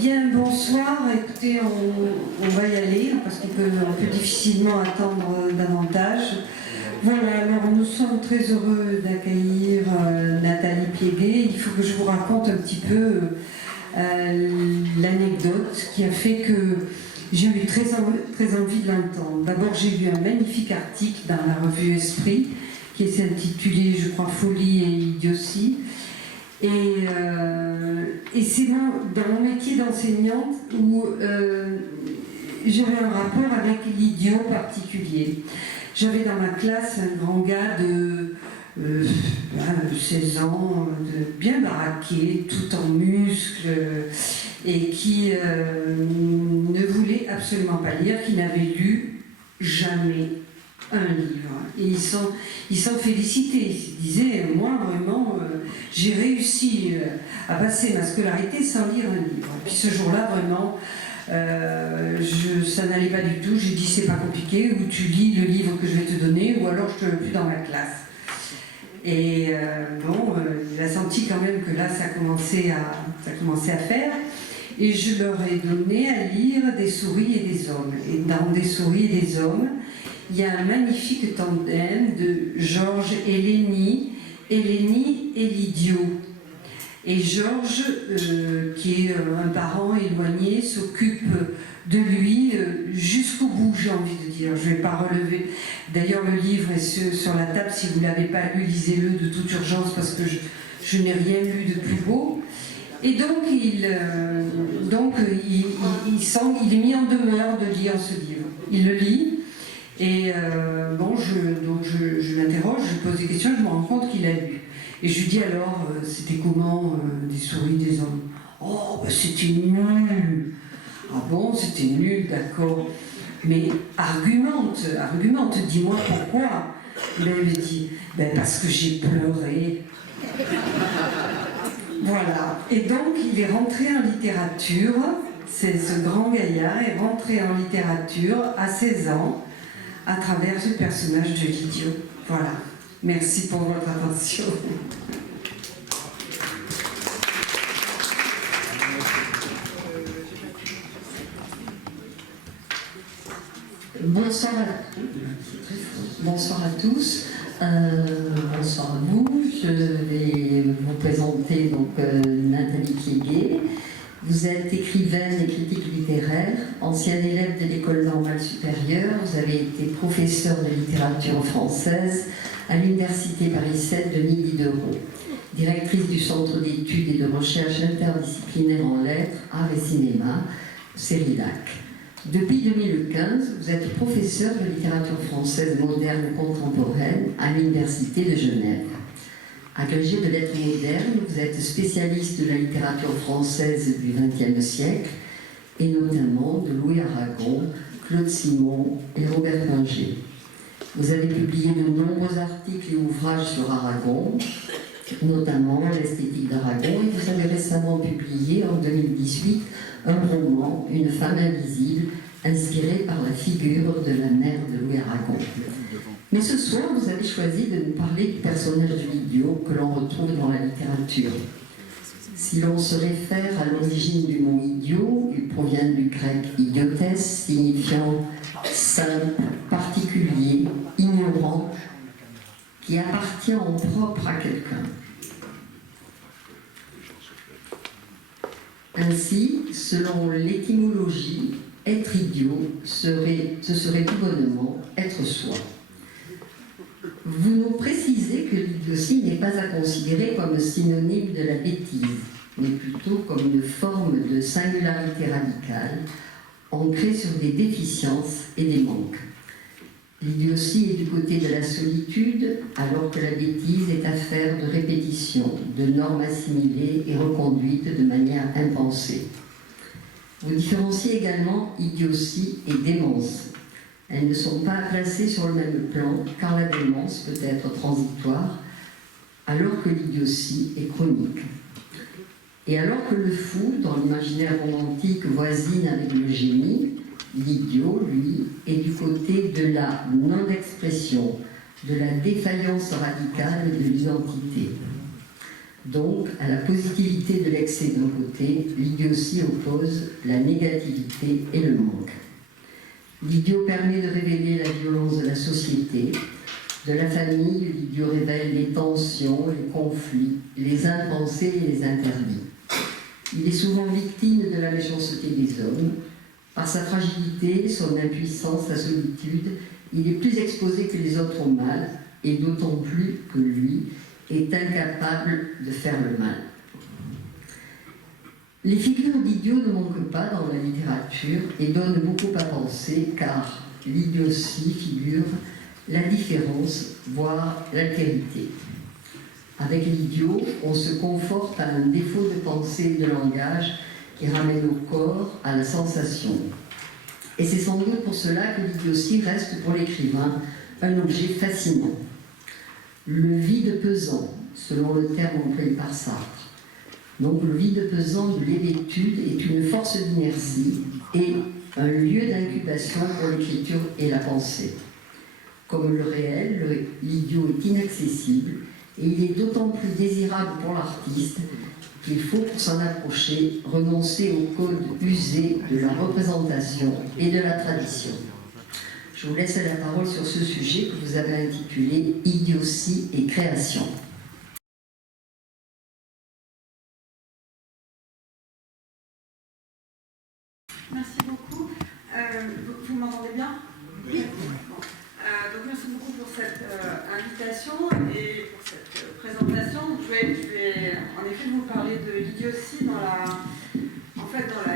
Bien, bonsoir. Écoutez, on va y aller parce qu'on peut difficilement attendre davantage. Voilà, alors nous sommes très heureux d'accueillir Nathalie Piéguet. Il faut que je vous raconte un petit peu l'anecdote qui a fait que j'ai eu très envie de l'entendre. D'abord, j'ai lu un magnifique article dans la revue Esprit qui s'est intitulé, je crois, Folie et idiotie. Et c'est dans mon métier d'enseignante où j'avais un rapport avec l'idiot particulier. J'avais dans ma classe un grand gars de 16 ans, bien baraqué, tout en muscles, et qui ne voulait absolument pas lire, qui n'avait lu jamais un livre. Et il s'en félicitait. Il se disait, moi vraiment, j'ai réussi à passer ma scolarité sans lire un livre. Et puis ce jour-là, vraiment, ça n'allait pas du tout. J'ai dit, c'est pas compliqué, ou tu lis le livre que je vais te donner, ou alors je te le plus dans ma classe. Et il a senti quand même que là, ça commençait à faire. Et je leur ai donné à lire Des souris et des hommes. Et dans Des souris et des hommes, il y a un magnifique tandem de Georges et Lénie et l'idiot. Et Georges, qui est un parent éloigné, s'occupe de lui jusqu'au bout, j'ai envie de dire. Je ne vais pas relever. D'ailleurs, le livre est sur la table. Si vous ne l'avez pas lu, lisez-le de toute urgence parce que je n'ai rien lu de plus beau. Et donc, il est mis en demeure de lire ce livre. Il le lit. Et je m'interroge, je pose des questions, je me rends compte qu'il a lu. Et je lui dis alors, c'était comment Des souris, des hommes? Oh, ben c'était nul. Ah bon, c'était nul, d'accord. Mais argumente, dis-moi pourquoi. Et là, il me dit, ben parce que j'ai pleuré. Voilà. Et donc, il est rentré en littérature, ce grand gaillard est rentré en littérature à 16 ans, à travers ce personnage de l'idiot. Voilà. Merci pour votre attention. Bonsoir à tous. Bonsoir à vous. Je vais vous présenter donc Nathalie Piéguet. Vous êtes écrivaine et critique littéraire, ancienne élève de l'École normale supérieure. Vous avez été professeure de littérature française à l'Université Paris 7 de Diderot, directrice du Centre d'études et de recherche interdisciplinaire en lettres, arts et cinéma, Cérilac. Depuis 2015, vous êtes professeure de littérature française moderne et contemporaine à l'Université de Genève. Agrégée de lettres modernes, vous êtes spécialiste de la littérature française du XXe siècle, et notamment de Louis Aragon, Claude Simon et Robert Pinger. Vous avez publié de nombreux articles et ouvrages sur Aragon, notamment L'esthétique d'Aragon, et vous avez récemment publié en 2018 un roman, Une femme invisible, inspiré par la figure de la mère de Louis Aragon. Mais ce soir, vous avez choisi de nous parler du personnage de l'idiot que l'on retrouve dans la littérature. Si l'on se réfère à l'origine du mot idiot, il provient du grec idiotesse, signifiant simple, particulier, ignorant, qui appartient en propre à quelqu'un. Ainsi, selon l'étymologie, être idiot, ce serait tout bonnement être soi. Vous nous précisez que l'idiotie n'est pas à considérer comme synonyme de la bêtise, mais plutôt comme une forme de singularité radicale, ancrée sur des déficiences et des manques. L'idiotie est du côté de la solitude, alors que la bêtise est affaire de répétition, de normes assimilées et reconduites de manière impensée. Vous différenciez également idiotie et démence. Elles ne sont pas placées sur le même plan, car la démence peut être transitoire, alors que l'idiotie est chronique. Et alors que le fou, dans l'imaginaire romantique, voisine avec le génie, l'idiot, lui, est du côté de la non-expression, de la défaillance radicale de l'identité. Donc, à la positivité de l'excès d'un côté, l'idiotie oppose la négativité et le manque. L'idiot permet de révéler la violence de la société, de la famille. L'idiot révèle les tensions, les conflits, les impensés et les interdits. Il est souvent victime de la méchanceté des hommes. Par sa fragilité, son impuissance, sa solitude, il est plus exposé que les autres au mal, et d'autant plus que lui est incapable de faire le mal. Les figures d'idiots ne manquent pas dans la littérature et donnent beaucoup à penser, car l'idiotie figure la différence, voire l'altérité. Avec l'idiot, on se conforte à un défaut de pensée et de langage qui ramène au corps, à la sensation. Et c'est sans doute pour cela que l'idiotie reste pour l'écrivain un objet fascinant. Le vide pesant, selon le terme employé par Sartre. Donc le vide pesant de l'hébétude est une force d'inertie et un lieu d'incubation pour l'écriture et la pensée. Comme le réel, l'idiot est inaccessible et il est d'autant plus désirable pour l'artiste qu'il faut, pour s'en approcher, renoncer au code usé de la représentation et de la tradition. Je vous laisse la parole sur ce sujet que vous avez intitulé « Idiotie et création ». Merci beaucoup. Vous m'entendez bien? Oui. Bon. Donc merci beaucoup pour cette invitation et pour cette présentation. Je vais en effet vous parler de l'idiotie dans la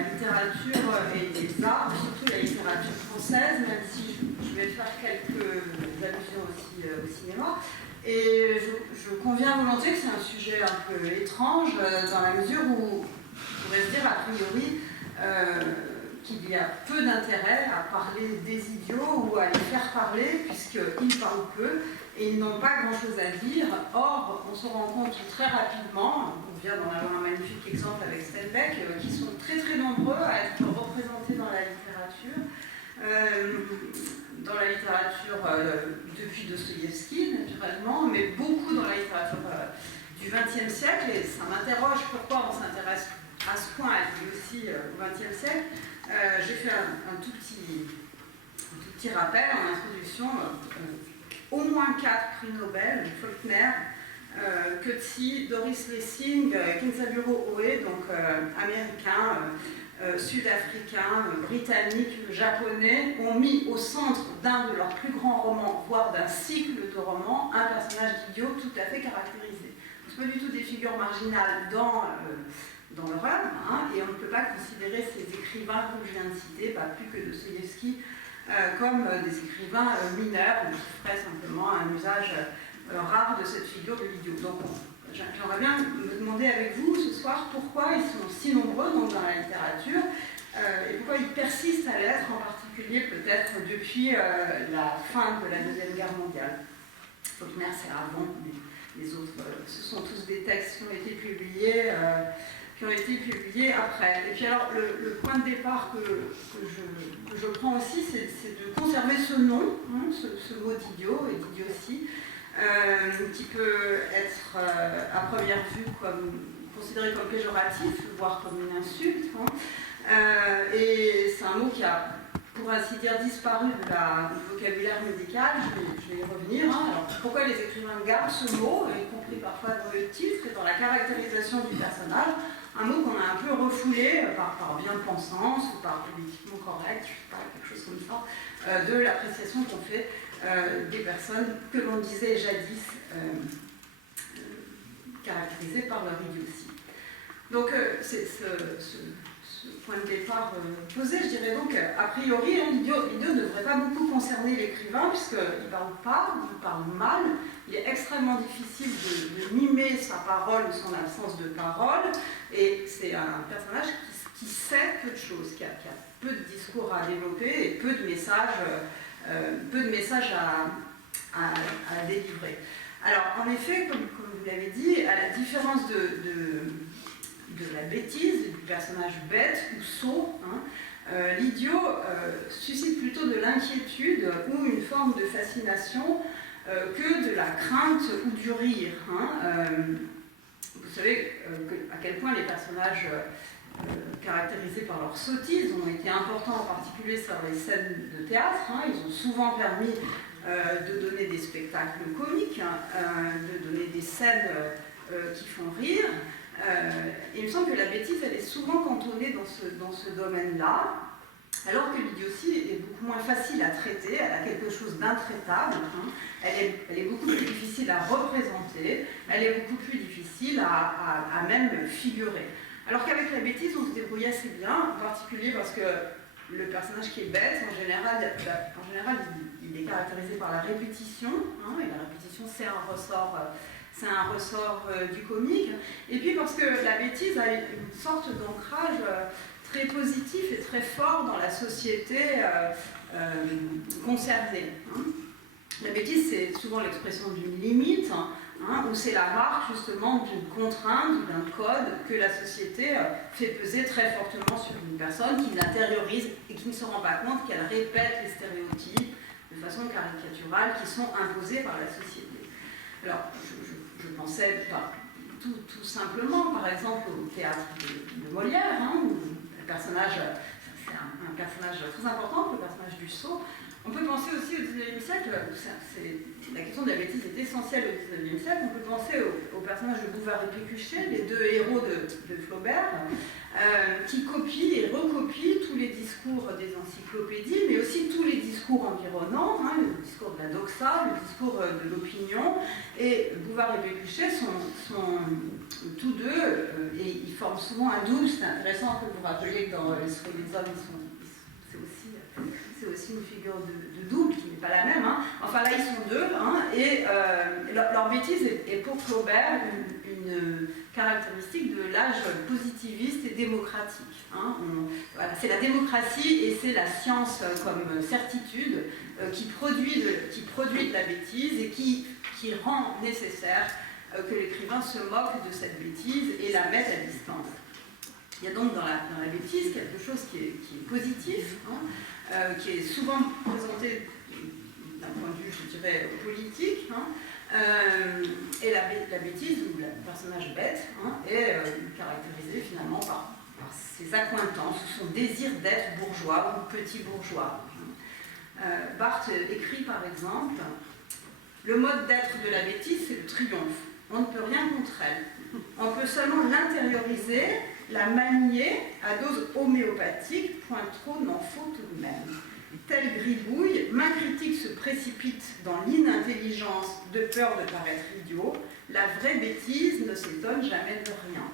littérature et les arts, surtout la littérature française, même si je vais faire quelques allusions aussi au cinéma. Et je conviens volontiers que c'est un sujet un peu étrange dans la mesure où on pourrait se dire a priori qu'il y a peu d'intérêt à parler des idiots ou à les faire parler, puisqu'ils parlent peu et ils n'ont pas grand-chose à dire. Or, on se rend compte très rapidement, on vient d'en avoir un magnifique exemple avec Steinbeck, qui sont très très nombreux à être représentés dans la littérature. Depuis Dostoïevski, naturellement, mais beaucoup dans la littérature du XXe siècle, et ça m'interroge pourquoi on s'intéresse à ce point à lui aussi au XXe siècle. J'ai fait un tout petit rappel en introduction. Au moins 4 prix Nobel, Faulkner, Coetzee, Doris Lessing, Kenzaburo Oe, donc américain, sud-africain, britannique, japonais, ont mis au centre d'un de leurs plus grands romans, voire d'un cycle de romans, un personnage d'idiot tout à fait caractérisé. Ce ne sont pas du tout des figures marginales dans leur œuvre, et on ne peut pas considérer ces écrivains, comme je viens de citer, pas plus que Dostoïevski, comme des écrivains mineurs qui feraient simplement un usage rare de cette figure de l'idiot. Donc j'aimerais bien me demander avec vous ce soir pourquoi ils sont si nombreux donc, dans la littérature et pourquoi ils persistent à l'être, en particulier peut-être depuis la fin de la Deuxième Guerre mondiale. Faulkner, c'est avant, mais les autres, ce sont tous des textes qui ont été publiés après. Et puis alors, le point de départ que je prends aussi, c'est de conserver ce nom, ce mot d'idiot et d'idiotie, qui peut être à première vue considéré comme péjoratif, voire comme une insulte. Et c'est un mot qui a, pour ainsi dire, disparu du vocabulaire médical. Je vais y revenir. Alors, pourquoi les écrivains gardent ce mot, y compris parfois dans le titre et dans la caractérisation du personnage, un mot qu'on a un peu refoulé par bien-pensance ou par politiquement correct, je sais pas, quelque chose comme ça, de l'appréciation qu'on fait des personnes que l'on disait jadis caractérisées par leur idiotie. Donc c'est ce point de départ posé, je dirais donc, a priori, l'idiot ne devrait pas beaucoup concerner l'écrivain, puisqu'il ne parle pas, il parle mal, il est extrêmement difficile de mimer sa parole ou son absence de parole, et c'est un personnage qui sait peu de choses, qui a peu de discours à développer et peu de messages à délivrer. Alors, en effet, comme vous l'avez dit, à la différence de la bêtise, du personnage bête ou sot, l'idiot suscite plutôt de l'inquiétude ou une forme de fascination que de la crainte ou du rire. vous savez à quel point les personnages caractérisés par leur sottise ont été importants, en particulier sur les scènes de théâtre. Ils ont souvent permis de donner des spectacles comiques, de donner des scènes qui font rire. Il me semble que la bêtise, elle est souvent cantonnée dans ce domaine-là, alors que l'idiotie est beaucoup moins facile à traiter, elle a quelque chose d'intraitable, elle est beaucoup plus difficile à représenter, elle est beaucoup plus difficile à même figurer. Alors qu'avec la bêtise, on se débrouille assez bien, en particulier parce que le personnage qui est bête, en général il est caractérisé par la répétition, et la répétition c'est un ressort du comique, et puis parce que la bêtise a une sorte d'ancrage très positif et très fort dans la société conservée. La bêtise, c'est souvent l'expression d'une limite, ou c'est la marque justement d'une contrainte, d'un code que la société fait peser très fortement sur une personne, qui l'intériorise et qui ne se rend pas compte qu'elle répète les stéréotypes de façon caricaturale qui sont imposés par la société. Alors, je pensais tout simplement, par exemple, au théâtre de Molière, où le personnage, c'est un personnage très important, le personnage du sot. On peut penser aussi au XIXe siècle, la question de la bêtise est essentielle au XIXe siècle, on peut penser au personnage de Bouvard et Pécuchet, les deux héros de Flaubert, qui copient et recopient tous les discours des encyclopédies, mais aussi tous les discours environnants, le discours de la doxa, le discours de l'opinion, et Bouvard et Pécuchet sont tous deux, et ils forment souvent un double. C'est intéressant que vous rappeliez que dans l'Esprit des hommes, c'est aussi une figure de double qui n'est pas la même. Enfin là, ils sont deux, et leur bêtise est pour Flaubert une caractéristique de l'âge positiviste et démocratique. Voilà, c'est la démocratie et c'est la science comme certitude qui produit de la bêtise et qui rend nécessaire que l'écrivain se moque de cette bêtise et la mette à distance. Il y a donc dans la bêtise quelque chose qui est positif, qui est souvent présenté d'un point de vue, je dirais, politique, et la bêtise, ou le personnage bête, est caractérisé finalement par ses accointances, son désir d'être bourgeois ou petit bourgeois. Barthes écrit par exemple, « Le mode d'être de la bêtise, c'est le triomphe. On ne peut rien contre elle. On peut seulement l'intérioriser, la manier à dose homéopathique, point trop n'en faut tout de même. Telle gribouille, main critique se précipite dans l'inintelligence de peur de paraître idiot. La vraie bêtise ne s'étonne jamais de rien. »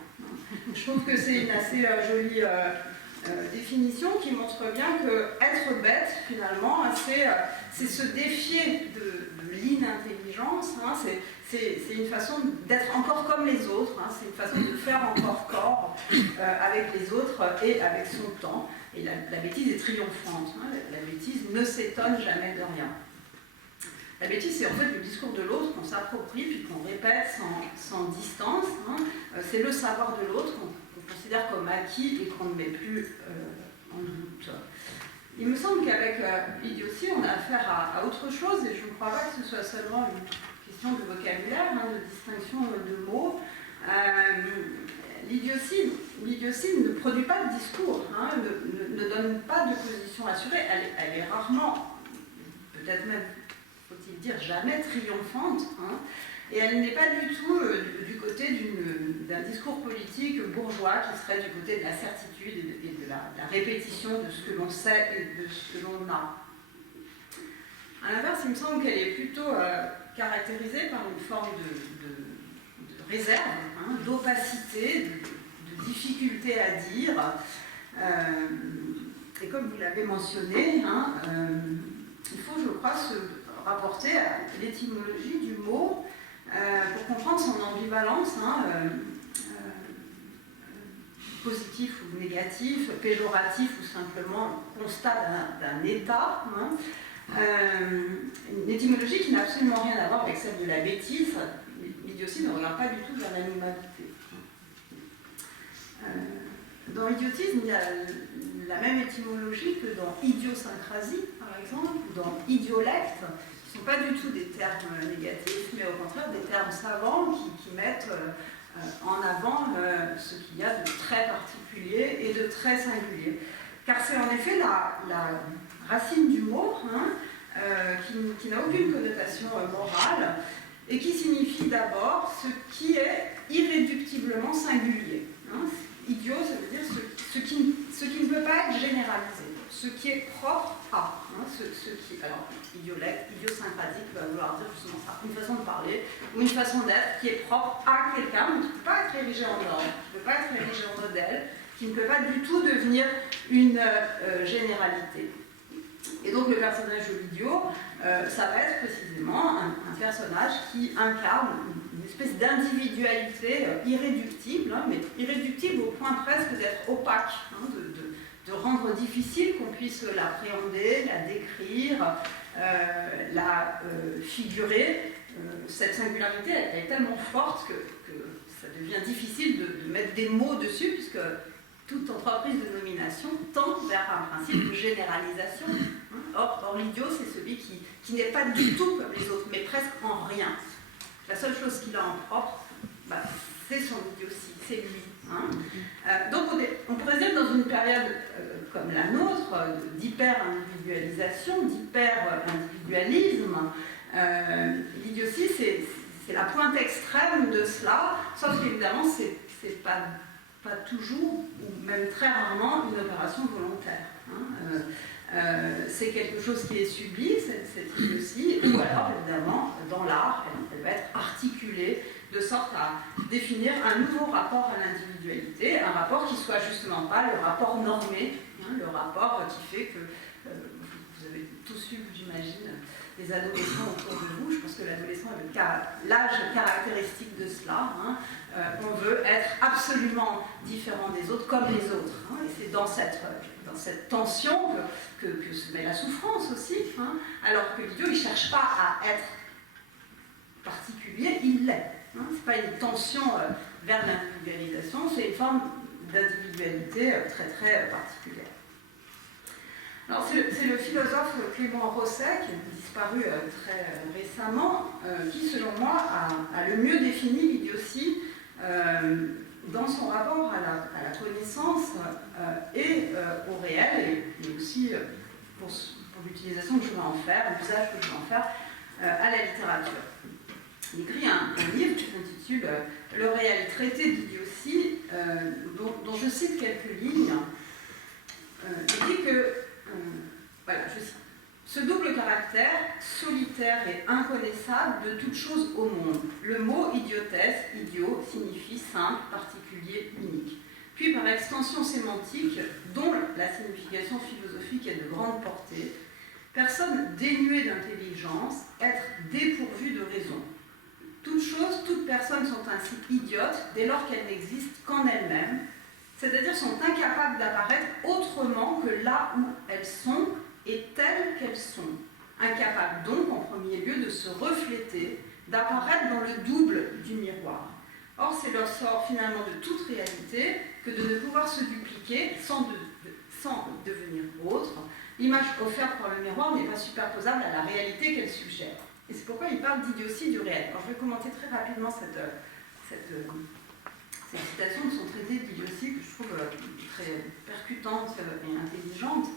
Je trouve que c'est une assez jolie définition qui montre bien que être bête, finalement, c'est se défier de l'inintelligence, c'est une façon d'être encore comme les autres, c'est une façon de faire encore corps avec les autres et avec son temps. Et la bêtise est triomphante, la bêtise ne s'étonne jamais de rien. La bêtise, c'est en fait le discours de l'autre qu'on s'approprie puis qu'on répète sans distance. C'est le savoir de l'autre qu'on considère comme acquis et qu'on ne met plus en doute. Il me semble qu'avec l'idiotie, on a affaire à autre chose, et je ne crois pas que ce soit seulement une question de vocabulaire, de distinction de mots. L'idiotie ne produit pas de discours, ne donne pas de position assurée. Elle est rarement, peut-être même, faut-il dire, jamais triomphante, et elle n'est pas du tout du côté d'un discours politique bourgeois qui serait du côté de la certitude et de la répétition de ce que l'on sait et de ce que l'on a. À l'inverse, il me semble qu'elle est plutôt caractérisée par une forme de réserve, d'opacité, de difficulté à dire. Et comme vous l'avez mentionné, il faut, je crois, se rapporter à l'étymologie du mot pour comprendre son ambivalence, positif ou négatif, péjoratif ou simplement constat d'un état. Une étymologie qui n'a absolument rien à voir avec celle de la bêtise. L'idiotie ne regarde pas du tout vers l'animalité. Dans l'idiotisme, il y a la même étymologie que dans idiosyncrasie, par exemple, ou dans idiolecte, qui ne sont pas du tout des termes négatifs, mais au contraire des termes savants qui mettent en avant ce qu'il y a de très particulier et de très singulier. Car c'est en effet la racine du mot, qui n'a aucune connotation morale, et qui signifie d'abord ce qui est irréductiblement singulier. Idiot, ça veut dire ce qui ne peut pas être généralisé, ce qui est propre à, alors idiosyncratique va vouloir dire justement ça, une façon de parler ou une façon d'être qui est propre à quelqu'un, mais qui ne peut pas être érigé en norme, qui ne peut pas être érigé en modèle, qui ne peut pas du tout devenir une généralité. Et donc le personnage de l'idiot, ça va être précisément un personnage qui incarne une espèce d'individualité irréductible, mais irréductible au point presque d'être opaque, de rendre difficile qu'on puisse l'appréhender, la décrire, la figurer. Cette singularité, elle est tellement forte que ça devient difficile de mettre des mots dessus, puisque toute entreprise de nomination tend vers un principe de généralisation. Or l'idiot, c'est celui qui n'est pas du tout comme les autres, mais presque en rien. La seule chose qu'il a en propre, c'est son idiotie, c'est lui. Donc on pourrait dire dans une période comme la nôtre, d'hyper-individualisation, d'hyper-individualisme, l'idiotie, c'est la pointe extrême de cela, sauf qu'évidemment, c'est pas toujours, ou même très rarement, une opération volontaire. C'est quelque chose qui est subi, cette idiotie, ou alors, évidemment, dans l'art, elle va être articulée de sorte à définir un nouveau rapport à l'individualité, un rapport qui ne soit justement pas le rapport normé, le rapport qui fait que, vous avez tous eu, j'imagine, des adolescents autour de vous, je pense que l'adolescent est l'âge caractéristique de cela, on veut être absolument différent des autres, comme les autres, et c'est dans cette tension que se met la souffrance aussi, alors que l'idiot, il ne cherche pas à être particulier, il l'est. Ce n'est pas une tension vers l'individualisation, c'est une forme d'individualité très très particulière. Alors c'est le philosophe Clément Rosset, qui a disparu très récemment, qui selon moi a le mieux défini l'idiotie dans son rapport à la connaissance et au réel, et aussi pour l'utilisation que je vais en faire, l'usage que je vais en faire à la littérature. Il écrit un livre qui s'intitule « Le réel traité d'idiotie », dont je cite quelques lignes. Il dit que, voilà, je cite, « Ce double caractère, solitaire et inconnaissable de toute chose au monde, le mot idiotesse, idiot, signifie simple, particulier, unique. Puis par extension sémantique, dont la signification philosophique est de grande portée, personne dénuée d'intelligence, être dépourvu de raison. Toutes choses, toutes personnes sont ainsi idiotes dès lors qu'elles n'existent qu'en elles-mêmes, c'est-à-dire sont incapables d'apparaître autrement que là où elles sont et telles qu'elles sont. Incapables donc, en premier lieu, de se refléter, d'apparaître dans le double du miroir. Or, c'est leur sort finalement de toute réalité que de ne pouvoir se dupliquer sans devenir autre. L'image offerte par le miroir n'est pas superposable à la réalité qu'elle suggère. Et c'est pourquoi il parle d'idiotie du réel. Alors, je vais commenter très rapidement cette citation de son traité d'idiotie que je trouve très percutante et intelligente.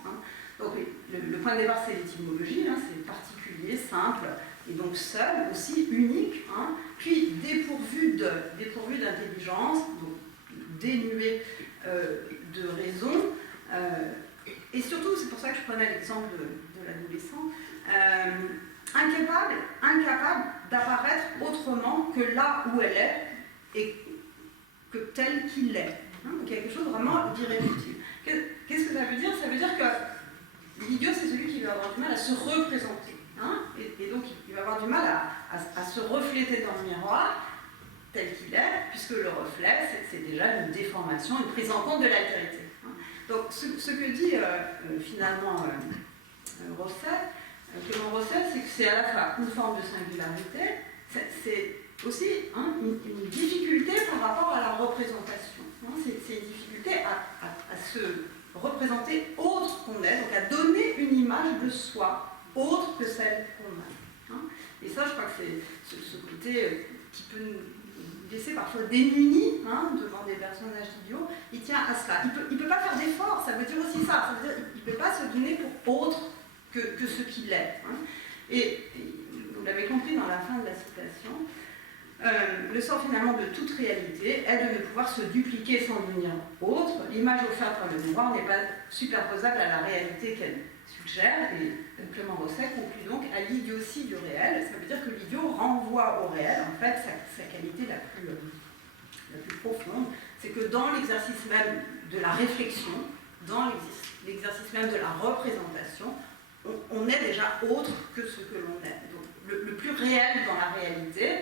Donc, le point de départ, c'est l'étymologie, c'est particulier, simple, et donc seul, aussi unique, puis dépourvu d'intelligence, donc dénué de raison, et surtout, c'est pour ça que je prenais l'exemple de l'adolescent, incapable d'apparaître autrement que là où elle est et que tel qu'il est. Donc quelque chose vraiment d'irréductible. Qu'est-ce que ça veut dire? Ça veut dire que l'idiot, c'est celui qui va avoir du mal à se représenter. Et donc il va avoir du mal à se refléter dans le miroir tel qu'il est, puisque le reflet, c'est déjà une déformation, une prise en compte de l'altérité. Donc ce que dit finalement Clément Rosset, c'est que c'est à la fois une forme de singularité, c'est aussi une difficulté par rapport à la représentation. C'est une difficulté à se représenter autre qu'on est, donc à donner une image de soi autre que celle qu'on a. Et ça, je crois que c'est ce côté qui peut laissé parfois démuni devant des personnages idiots, il tient à cela. Il peut pas faire d'efforts, ça veut dire aussi ça. Ça veut dire qu'il ne peut pas se donner pour autre que ce qu'il est. Et vous l'avez compris dans la fin de la citation, le sort finalement de toute réalité est de ne pouvoir se dupliquer sans devenir autre. L'image offerte par le miroir n'est pas superposable à la réalité qu'elle suggère, et Clément Rosset conclut donc à l'idiotie du réel. Ça veut dire que l'idiot renvoie au réel, en fait, sa qualité la plus profonde. C'est que dans l'exercice même de la réflexion, dans l'exercice même de la représentation, on est déjà autre que ce que l'on est. Donc, le plus réel dans la réalité,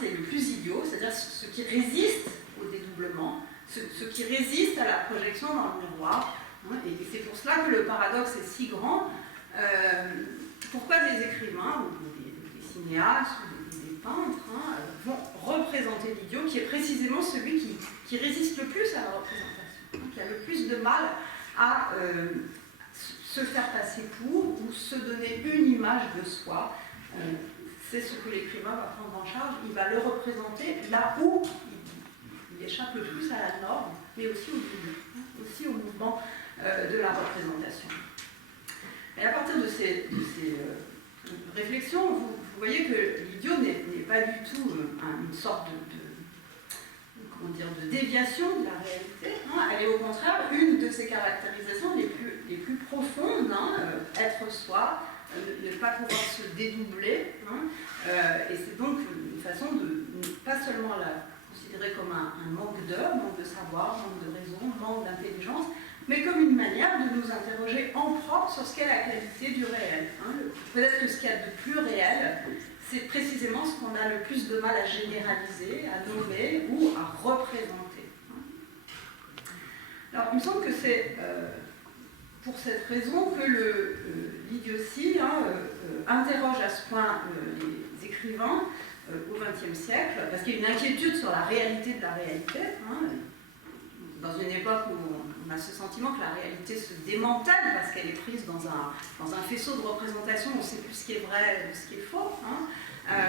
c'est le plus idiot, c'est-à-dire ce qui résiste au dédoublement, ce qui résiste à la projection dans le miroir. Et c'est pour cela que le paradoxe est si grand. Pourquoi des écrivains, ou des cinéastes, ou des peintres, vont représenter l'idiot, qui est précisément celui qui résiste le plus à la représentation, qui a le plus de mal à se faire passer pour, ou se donner une image de soi. C'est ce que l'écrivain va prendre en charge. Il va le représenter là où il échappe le plus à la norme, mais aussi au mouvement de la représentation. Et à partir de ces réflexions, vous voyez que l'idiot n'est pas du tout une sorte de déviation de la réalité. Elle est au contraire une de ses caractérisations les plus profondes, être soi, ne pas pouvoir se dédoubler. Et c'est donc une façon de pas seulement la considérer comme un manque manque de savoir, manque de raison, manque d'intelligence, mais comme une manière de nous interroger en propre sur ce qu'est la qualité du réel. Peut-être que ce qu'il y a de plus réel, c'est précisément ce qu'on a le plus de mal à généraliser, à nommer ou à représenter. Alors, il me semble que c'est pour cette raison que l'idiotie interroge à ce point les écrivains au XXe siècle, parce qu'il y a une inquiétude sur la réalité de la réalité, dans une époque où on a ce sentiment que la réalité se démantèle parce qu'elle est prise dans un faisceau de représentation, on ne sait plus ce qui est vrai de ce qui est faux.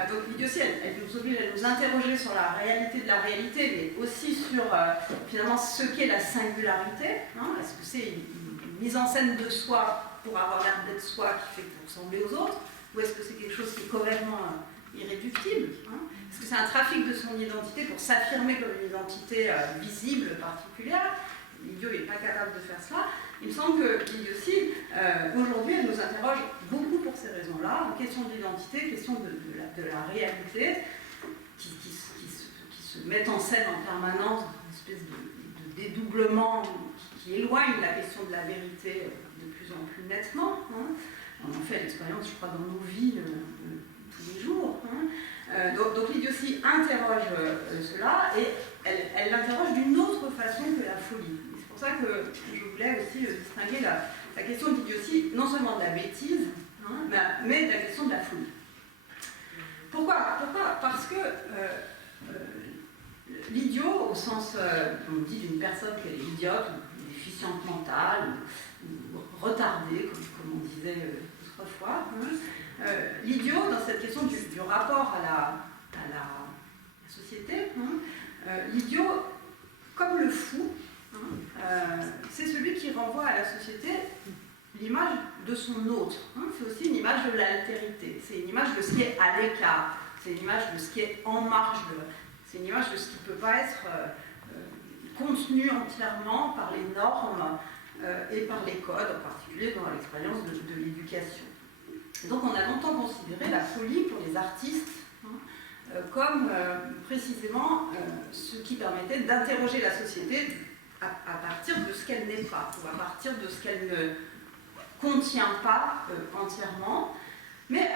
Donc l'idiotie, elle nous oblige à nous interroger sur la réalité de la réalité, mais aussi sur finalement ce qu'est la singularité. Est-ce que c'est une mise en scène de soi pour avoir l'air d'être soi qui fait pour ressembler aux autres, ou est-ce que c'est quelque chose qui est complètement irréductible? Est-ce que c'est un trafic de son identité pour s'affirmer comme une identité visible, particulière? L'idiot n'est pas capable de faire cela. Il me semble que l'idiotie, aujourd'hui, elle nous interroge beaucoup pour ces raisons-là, question de l'identité, question de la réalité, qui se met en scène en permanence, une espèce de dédoublement qui éloigne la question de la vérité de plus en plus nettement. On en fait l'expérience, je crois, dans nos vies tous les jours. Donc l'idiotie interroge cela, et elle l'interroge d'une autre façon que la folie. C'est pour ça que je voulais aussi distinguer la question de l'idiotie, non seulement de la bêtise, mais de la question de la folie. Pourquoi? Parce que l'idiot, au sens, on dit d'une personne qu'elle est idiote, ou déficiente mentale, ou retardée, comme on disait autrefois, l'idiot, dans cette question du rapport à la société, l'idiot, comme le fou, c'est celui qui renvoie à la société l'image de son autre. C'est aussi une image de l'altérité, c'est une image de ce qui est à l'écart, c'est une image de ce qui est en marge, c'est une image de ce qui ne peut pas être contenu entièrement par les normes et par les codes, en particulier dans l'expérience de l'éducation. Donc on a longtemps considéré la folie pour les artistes comme précisément ce qui permettait d'interroger la société à partir de ce qu'elle n'est pas, ou à partir de ce qu'elle ne contient pas entièrement. Mais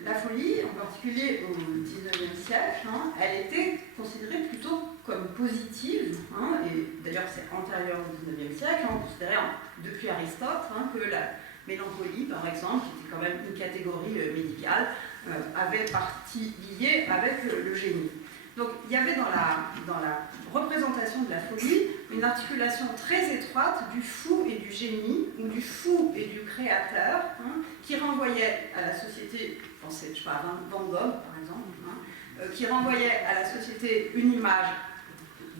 la folie, en particulier au XIXe siècle, elle était considérée plutôt comme positive, et d'ailleurs c'est antérieur au XIXe siècle, on considérait depuis Aristote que la mélancolie, par exemple, qui était quand même une catégorie médicale, avait partie liée avec le génie. Donc il y avait dans la représentation de la folie une articulation très étroite du fou et du génie, ou du fou et du créateur, qui renvoyait à la société, pensez, je sais pas, à Van Gogh par exemple, qui renvoyait à la société une image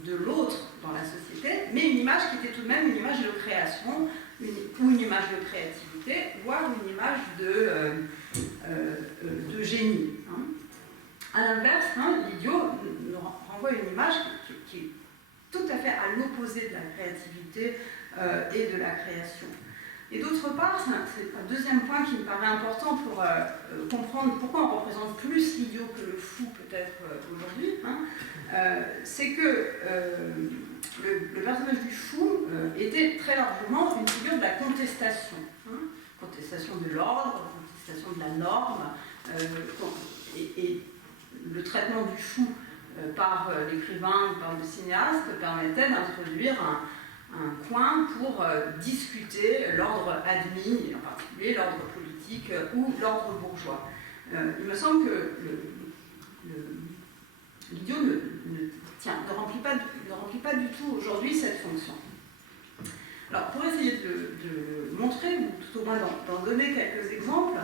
de l'autre dans la société, mais une image qui était tout de même une image de création, ou une image de créativité, voire une image de génie. Hein. À l'inverse, hein, l'idiot nous renvoie une image qui est tout à fait à l'opposé de la créativité et de la création. Et d'autre part, c'est un deuxième point qui me paraît important pour comprendre pourquoi on représente plus l'idiot que le fou peut-être aujourd'hui, hein, c'est que le personnage du fou était très largement une figure de la contestation. Hein, contestation de l'ordre, contestation de la norme, et le traitement du fou par l'écrivain ou par le cinéaste permettait d'introduire un coin pour discuter l'ordre admis, en particulier l'ordre politique ou l'ordre bourgeois. Il me semble que l'idiot ne remplit pas du tout aujourd'hui cette fonction. Alors, pour essayer de le montrer, ou tout au moins d'en donner quelques exemples,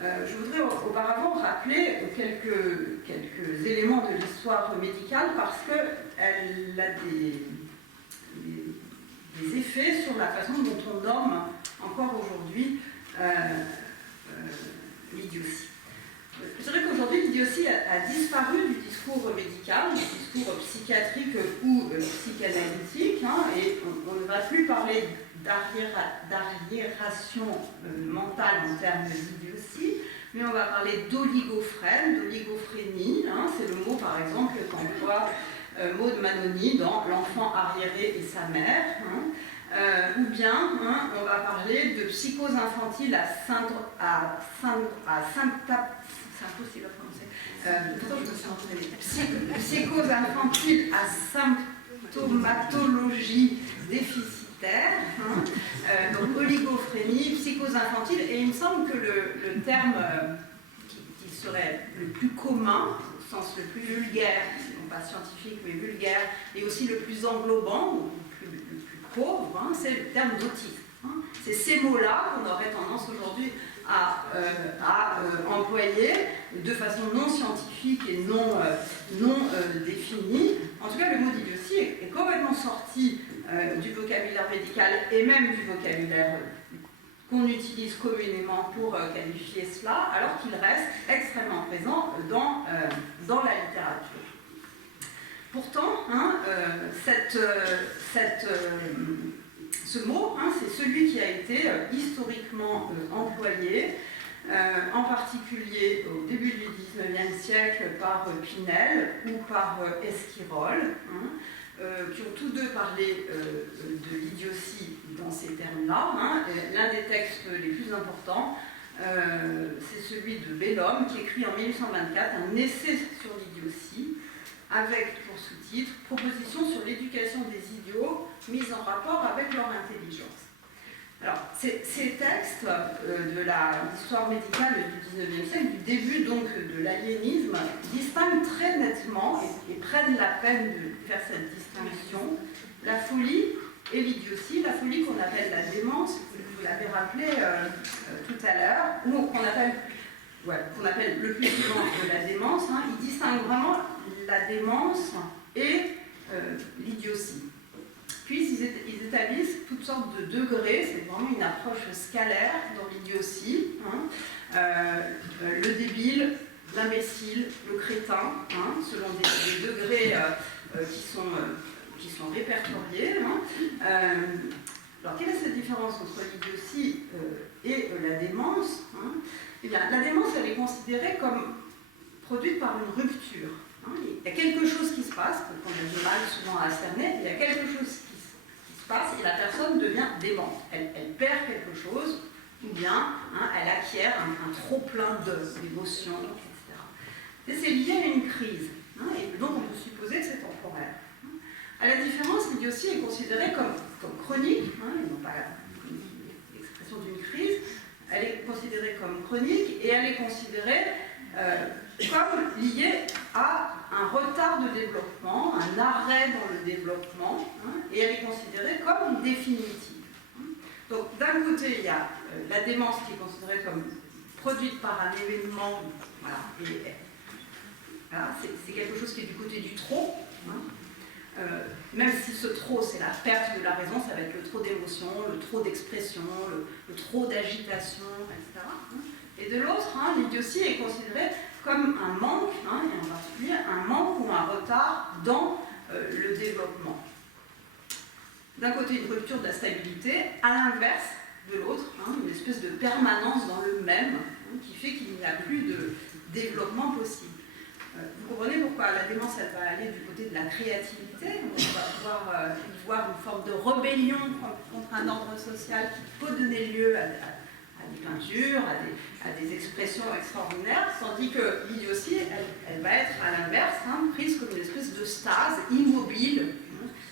je voudrais auparavant rappeler quelques éléments de l'histoire médicale parce qu'elle a des effets sur la façon dont on nomme encore aujourd'hui l'idiotie. Je dirais qu'aujourd'hui, l'idiotie a disparu du discours médical, du discours psychiatrique ou psychanalytique, hein, et on ne va plus parler d'arriération mentale en termes d'idiotie, mais on va parler d'oligophrène, d'oligophénie, hein, c'est le mot par exemple qu'emploie Maud Manoni dans L'enfant arriéré et sa mère, hein, ou bien hein, on va parler de psychose infantile c'est impossible à prononcer, psychose infantile à symptomatologie déficitaire, hein, donc oligophénie, psychose infantile, et il me semble que le terme qui serait le plus commun, au sens le plus vulgaire, non pas scientifique mais vulgaire, et aussi le plus englobant, ou le plus pauvre, hein, c'est le terme d'autisme. Hein. C'est ces mots-là qu'on aurait tendance aujourd'hui à employer de façon non scientifique et non définie. En tout cas, le mot d'idiotie est complètement sorti du vocabulaire médical et même du vocabulaire qu'on utilise communément pour qualifier cela, alors qu'il reste extrêmement présent dans la littérature. Pourtant, hein, ce mot, hein, c'est celui qui a été historiquement employé, en particulier au début du XIXe siècle par Pinel ou par Esquirol, hein, qui ont tous deux parlé de l'idiotie dans ces termes-là. Hein. L'un des textes les plus importants, c'est celui de Bellhomme, qui écrit en 1824 un essai sur l'idiotie, avec pour sous-titre « Proposition sur l'éducation des idiots mise en rapport avec leur intelligence ». Alors, ces textes de l'histoire médicale du XIXe siècle, du début donc de l'aliénisme, distinguent très nettement et prennent la peine de faire cette distinction, la folie et l'idiotie. La folie qu'on appelle la démence, vous l'avez rappelé tout à l'heure, ou qu'on appelle le plus souvent de la démence, hein, ils distinguent vraiment la démence et l'idiotie. Puis ils établissent toutes sortes de degrés, c'est vraiment une approche scalaire dans l'idiotie. Hein. Le débile, l'imbécile, le crétin, hein, selon des degrés qui sont répertoriés. Hein. Alors quelle est cette différence entre l'idiotie et la démence, hein? Eh bien, la démence, elle est considérée comme produite par une rupture. Hein. Il y a quelque chose qui se passe, qu'on a du mal souvent à cerner, il y a quelque chose qui se passe et la personne devient démente. Elle perd quelque chose, ou bien hein, elle acquiert un trop-plein d'émotions, etc. Et c'est lié à une crise. Hein, et donc on peut supposer que c'est temporaire. Hein. À la différence, l'idiotie est considérée comme chronique, hein, et non pas l'expression d'une crise. Elle est considérée comme chronique et elle est considérée comme liée à un retard de développement, un arrêt dans le développement, hein, et elle est considérée comme définitive. Donc d'un côté, il y a la démence qui est considérée comme produite par un événement, voilà, et Voilà, c'est quelque chose qui est du côté du trop. Même si ce trop, c'est la perte de la raison, ça va être le trop d'émotion, le trop d'expression, le trop d'agitation, etc. Et de l'autre, l'idiotie est considérée comme un manque, et en particulier un manque ou un retard dans le développement. D'un côté, une rupture de la stabilité, à l'inverse de l'autre, une espèce de permanence dans le même, qui fait qu'il n'y a plus de développement possible. Vous comprenez pourquoi la démence, elle va aller du côté de la créativité. On va pouvoir y voir une forme de rébellion contre un ordre social qui peut donner lieu à des peintures, à des expressions extraordinaires, tandis que l'idiotie, elle va être à l'inverse, prise comme une espèce de stase immobile,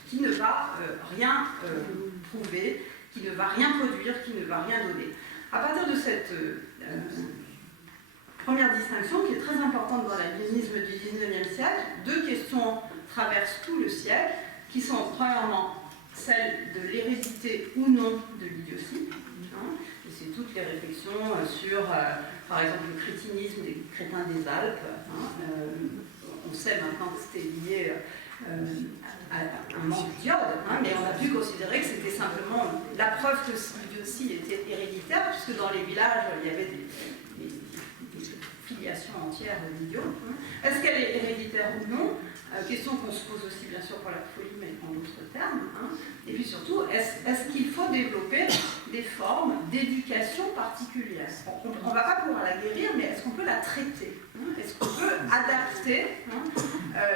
qui ne va rien prouver, qui ne va rien produire, qui ne va rien donner. À partir de cette première distinction, qui est très importante dans l'albinisme du XIXe siècle, deux questions traversent tout le siècle, qui sont premièrement celle de l'hérédité ou non de l'idiotie. Et c'est toutes les réflexions sur, par exemple, le crétinisme des crétins des Alpes. On sait maintenant que c'était lié à un manque d'iode, mais on a pu considérer que c'était simplement la preuve que l'idiotie était héréditaire, puisque dans les villages, il y avait des filiations entières d'idiots. Est-ce qu'elle est héréditaire ou non? Question qu'on se pose aussi bien sûr pour la folie, mais en d'autres termes. Et puis surtout, est-ce qu'il faut développer des formes d'éducation particulières? On ne va pas pouvoir la guérir, mais est-ce qu'on peut la traiter? Est-ce qu'on peut adapter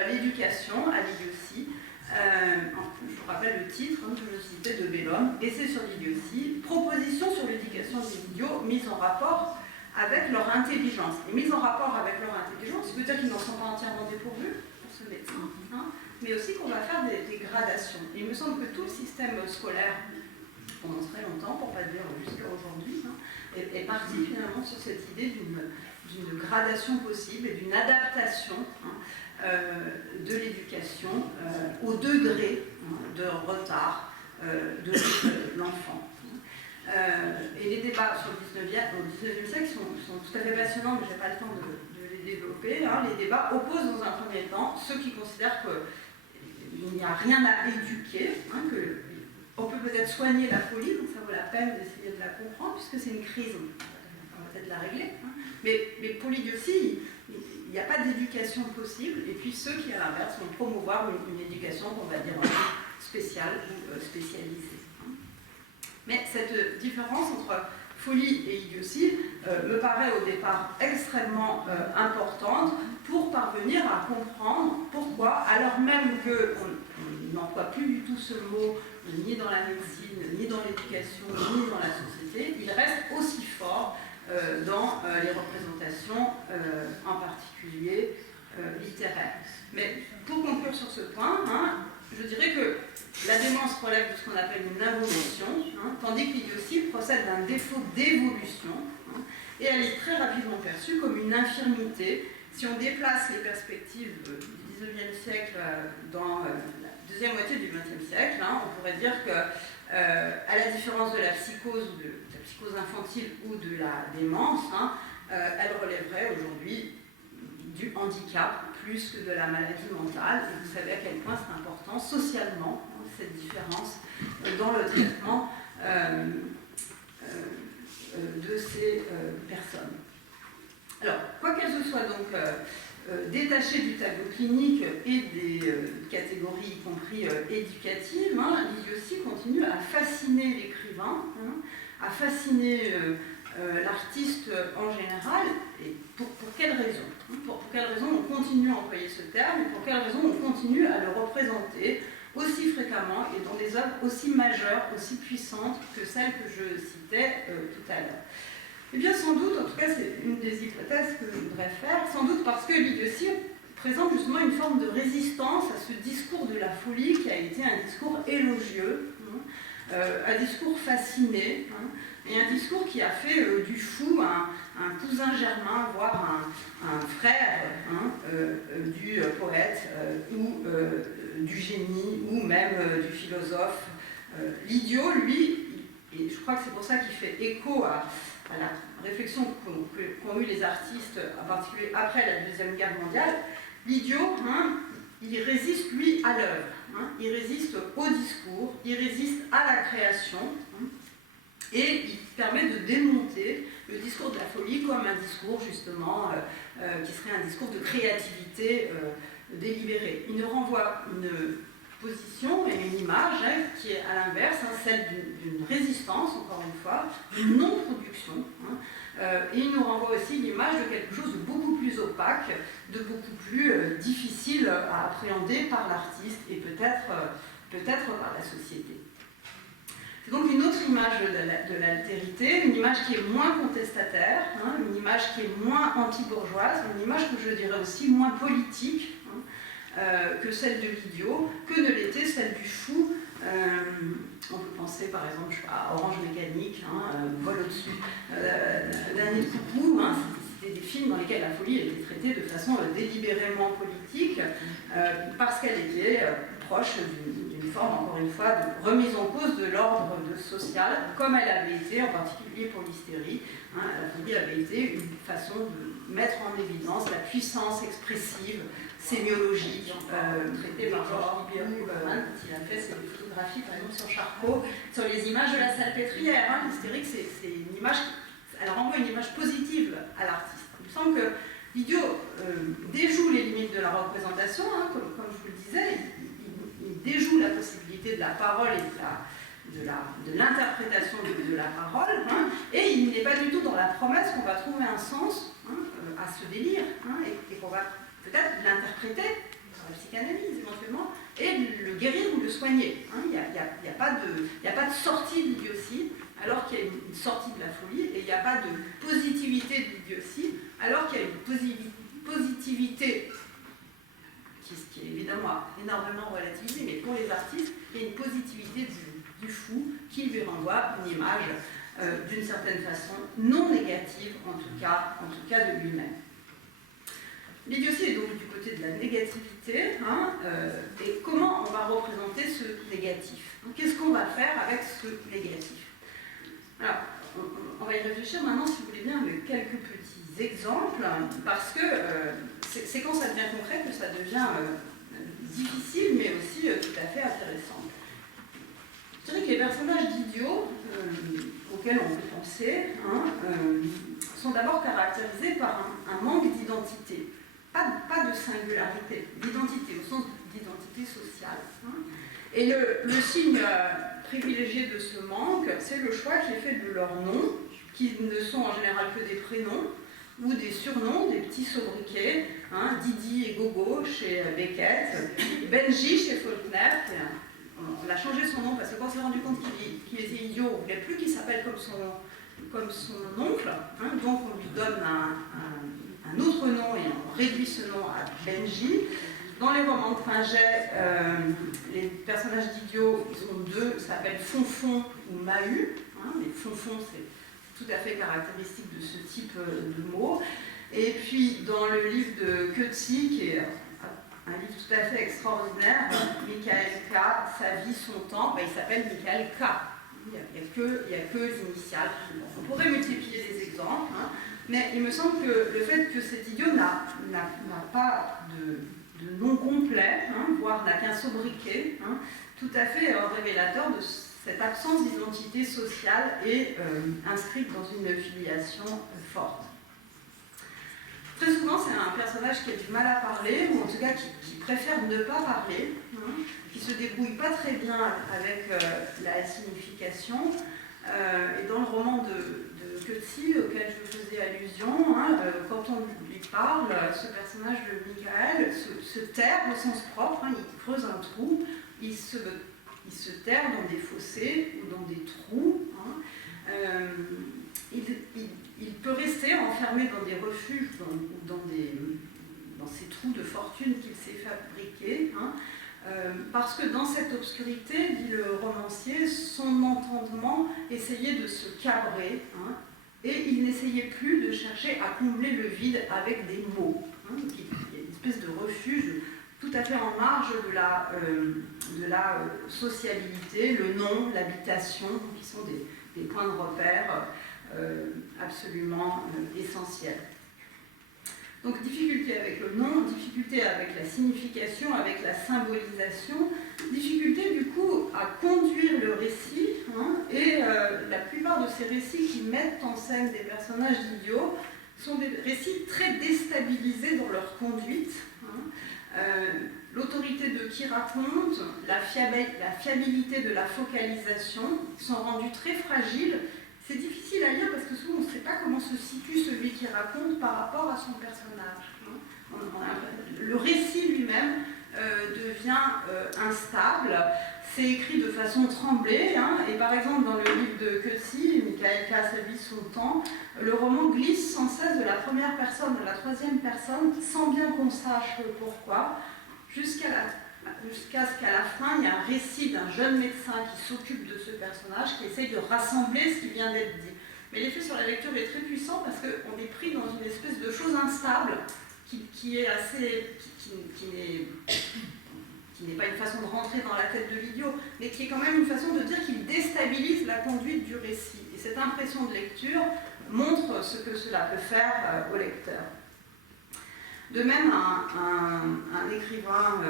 l'éducation à l'idiotie? Je vous rappelle le titre que je citais de Bellum, Essai sur l'idiotie, proposition sur l'éducation des idiots mise en rapport avec leur intelligence. Et mise en rapport avec leur intelligence, ça veut dire qu'ils n'en sont pas entièrement dépourvus pour ce médecin, mais aussi qu'on va faire des gradations. Et il me semble que tout le système scolaire, pendant très longtemps, pour ne pas dire jusqu'à aujourd'hui, est parti finalement sur cette idée d'une gradation possible et d'une adaptation de l'éducation au degré de retard de l'enfant. Et les débats sur le 19e siècle sont tout à fait passionnants, mais je n'ai pas le temps de les développer. Les débats opposent dans un premier temps ceux qui considèrent qu'il n'y a rien à éduquer, qu'on peut peut-être soigner la folie, donc ça vaut la peine d'essayer de la comprendre, puisque c'est une crise, on va peut-être la régler. Mais pour l'idiotie, il n'y a pas d'éducation possible, et puis ceux qui, à l'inverse, vont promouvoir une éducation qu'on va dire spéciale ou spécialisée. Mais cette différence entre folie et idiotie me paraît au départ extrêmement importante pour parvenir à comprendre pourquoi, alors même qu'on n'emploie plus du tout ce mot ni dans la médecine, ni dans l'éducation, ni dans la société, il reste aussi fort dans les représentations, en particulier littéraires. Mais pour conclure sur ce point, je dirais que la démence relève de ce qu'on appelle une involution, tandis que l'idiotie procède d'un défaut d'évolution, et elle est très rapidement perçue comme une infirmité. Si on déplace les perspectives du XIXe siècle dans la deuxième moitié du XXe siècle, on pourrait dire que, à la différence de la psychose ou de la psychose infantile ou de la démence, elle relèverait aujourd'hui du handicap plus que de la maladie mentale. Et vous savez à quel point c'est important socialement, cette différence dans le traitement de ces personnes. Alors, quoi qu'elles se soient donc détachées du tableau clinique et des catégories, y compris éducatives, l'idiotie continue à fasciner l'écrivain, à fasciner l'artiste en général. Et pour quelle raison? Pour quelle raison on continue à employer ce terme, et pour quelle raison on continue à le représenter aussi fréquemment et dans des œuvres aussi majeures, aussi puissantes que celles que je citais tout à l'heure? Eh bien, sans doute, en tout cas, c'est une des hypothèses que je voudrais faire, sans doute parce que l'idiotie présente justement une forme de résistance à ce discours de la folie qui a été un discours élogieux, un discours fasciné, et un discours qui a fait du fou un cousin germain, voire un frère du poète ou du génie, ou même du philosophe. L'idiot, lui, et je crois que c'est pour ça qu'il fait écho à la réflexion qu'ont eu les artistes, en particulier après la Deuxième Guerre mondiale, l'idiot, hein, il résiste, lui, à l'œuvre. Hein, il résiste au discours, il résiste à la création, hein, et il permet de démonter le discours de la folie comme un discours, justement, qui serait un discours de créativité délibérée. Il nous renvoie une position et une image, hein, qui est à l'inverse, hein, celle d'une résistance, encore une fois, d'une non-production. Hein, et il nous renvoie aussi l'image de quelque chose de beaucoup plus opaque, de beaucoup plus difficile à appréhender par l'artiste et peut-être par la société. C'est donc une autre image de l'altérité, une image qui est moins contestataire, hein, une image qui est moins anti-bourgeoise, une image que je dirais aussi moins politique, hein, que celle de l'idiot, que ne l'était celle du fou. On peut penser par exemple à Orange Mécanique, hein, Vol au-dessus d'un nid de coucou, hein, c'était des films dans lesquels la folie était traitée de façon délibérément politique, parce qu'elle était proche d'une forme, encore une fois, de remise en cause de l'ordre social, comme elle avait été, en particulier pour l'hystérie. Hein, la folie avait été une façon de mettre en évidence la puissance expressive, sémiologique, traitée par Georges Lieberman, quand il a fait ses photographies, par exemple, sur Charcot, sur les images de la salpêtrière. Hein. L'hystérique, c'est une image, elle renvoie une image positive à l'artiste. Il me semble que l'idiot déjoue les limites de la représentation, hein, comme je vous le disais, il déjoue la possibilité de la parole et de l'interprétation de la parole, hein, et il n'est pas du tout dans la promesse qu'on va trouver un sens, hein, à ce délire, hein, et qu'on va peut-être l'interpréter par la psychanalyse éventuellement, et le guérir ou le soigner. Hein. Il n'y a pas de sortie de l'idiotie alors qu'il y a une sortie de la folie, et il n'y a pas de positivité de l'idiotie alors qu'il y a une positivité qui est évidemment énormément relativisée, mais pour les artistes, il y a une positivité du fou qui lui renvoie une image d'une certaine façon non négative, en tout cas de lui-même. L'idiotie est donc du côté de la négativité, hein, et comment on va représenter ce négatif? Qu'est-ce qu'on va faire avec ce négatif? Alors, on va y réfléchir maintenant, si vous voulez bien, avec quelques petits exemples, parce que c'est quand ça devient concret que ça devient difficile, mais aussi tout à fait intéressant. Je dirais que les personnages d'idiots auxquels on peut penser, hein, sont d'abord caractérisés par un manque d'identité. Pas de singularité, d'identité, au sens d'identité sociale. Hein. Et le signe privilégié de ce manque, c'est le choix qui est fait de leurs noms, qui ne sont en général que des prénoms, ou des surnoms, des petits sobriquets, hein, Didi et Gogo chez Beckett, Benji chez Faulkner. On a changé son nom parce que quand on s'est rendu compte qu'il était idiot, on ne voulait plus qu'il s'appelle comme son oncle, hein, donc on lui donne un autre nom et on réduit ce nom à Benji. Dans les romans de Tringet, les personnages d'idiots, ils sont deux, s'appellent Fonfon ou Mahut. Hein, mais Fonfon, c'est tout à fait caractéristique de ce type de mot. Et puis, dans le livre de Coetzee, qui est un livre tout à fait extraordinaire, Michael K, Sa vie, son temps, il s'appelle Michael K. Il n'y a que l'initiale. On pourrait multiplier les exemples, hein, mais il me semble que le fait que cet idiot n'a pas de nom complet, hein, voire n'a qu'un sobriquet, hein, tout à fait révélateur de cette absence d'identité sociale et inscrite dans une filiation forte. Très souvent, c'est un personnage qui a du mal à parler, ou en tout cas qui préfère ne pas parler, hein, qui ne se débrouille pas très bien avec la signification. Et dans le roman de Coetzee, auquel je faisais allusion, hein, quand on lui parle, ce personnage de Michael se terre au sens propre, hein, il creuse un trou, il se terre dans des fossés ou dans des trous. Hein, il peut rester enfermé dans des refuges ou dans ces trous de fortune qu'il s'est fabriqués, hein, parce que dans cette obscurité, dit le romancier, son entendement essayait de se cabrer, hein, et il n'essayait plus de chercher à combler le vide avec des mots. Hein, il y a une espèce de refuge tout à fait en marge de la sociabilité, le nom, l'habitation, qui sont des points de repère absolument essentiels. Donc difficulté avec le nom, difficulté avec la signification, avec la symbolisation, difficulté du coup à conduire le récit, hein, et la plupart de ces récits qui mettent en scène des personnages d'idiots sont des récits très déstabilisés dans leur conduite. Hein. L'autorité de qui raconte, la fiabilité de la focalisation sont rendues très fragiles. C'est difficile à lire parce que souvent on ne sait pas comment se situe celui qui raconte par rapport à son personnage. Le récit lui-même devient instable, c'est écrit de façon tremblée, hein, et par exemple dans le livre de Coetzee, Michael K. Sa vie, son temps, le roman glisse sans cesse de la première personne à la troisième personne sans bien qu'on sache pourquoi, jusqu'à ce qu'à la fin, il y a un récit d'un jeune médecin qui s'occupe de ce personnage, qui essaye de rassembler ce qui vient d'être dit. Mais l'effet sur la lecture est très puissant parce qu'on est pris dans une espèce de chose instable qui est assez... qui n'est pas une façon de rentrer dans la tête de l'idiot, mais qui est quand même une façon de dire qu'il déstabilise la conduite du récit. Et cette impression de lecture montre ce que cela peut faire au lecteur. De même, un écrivain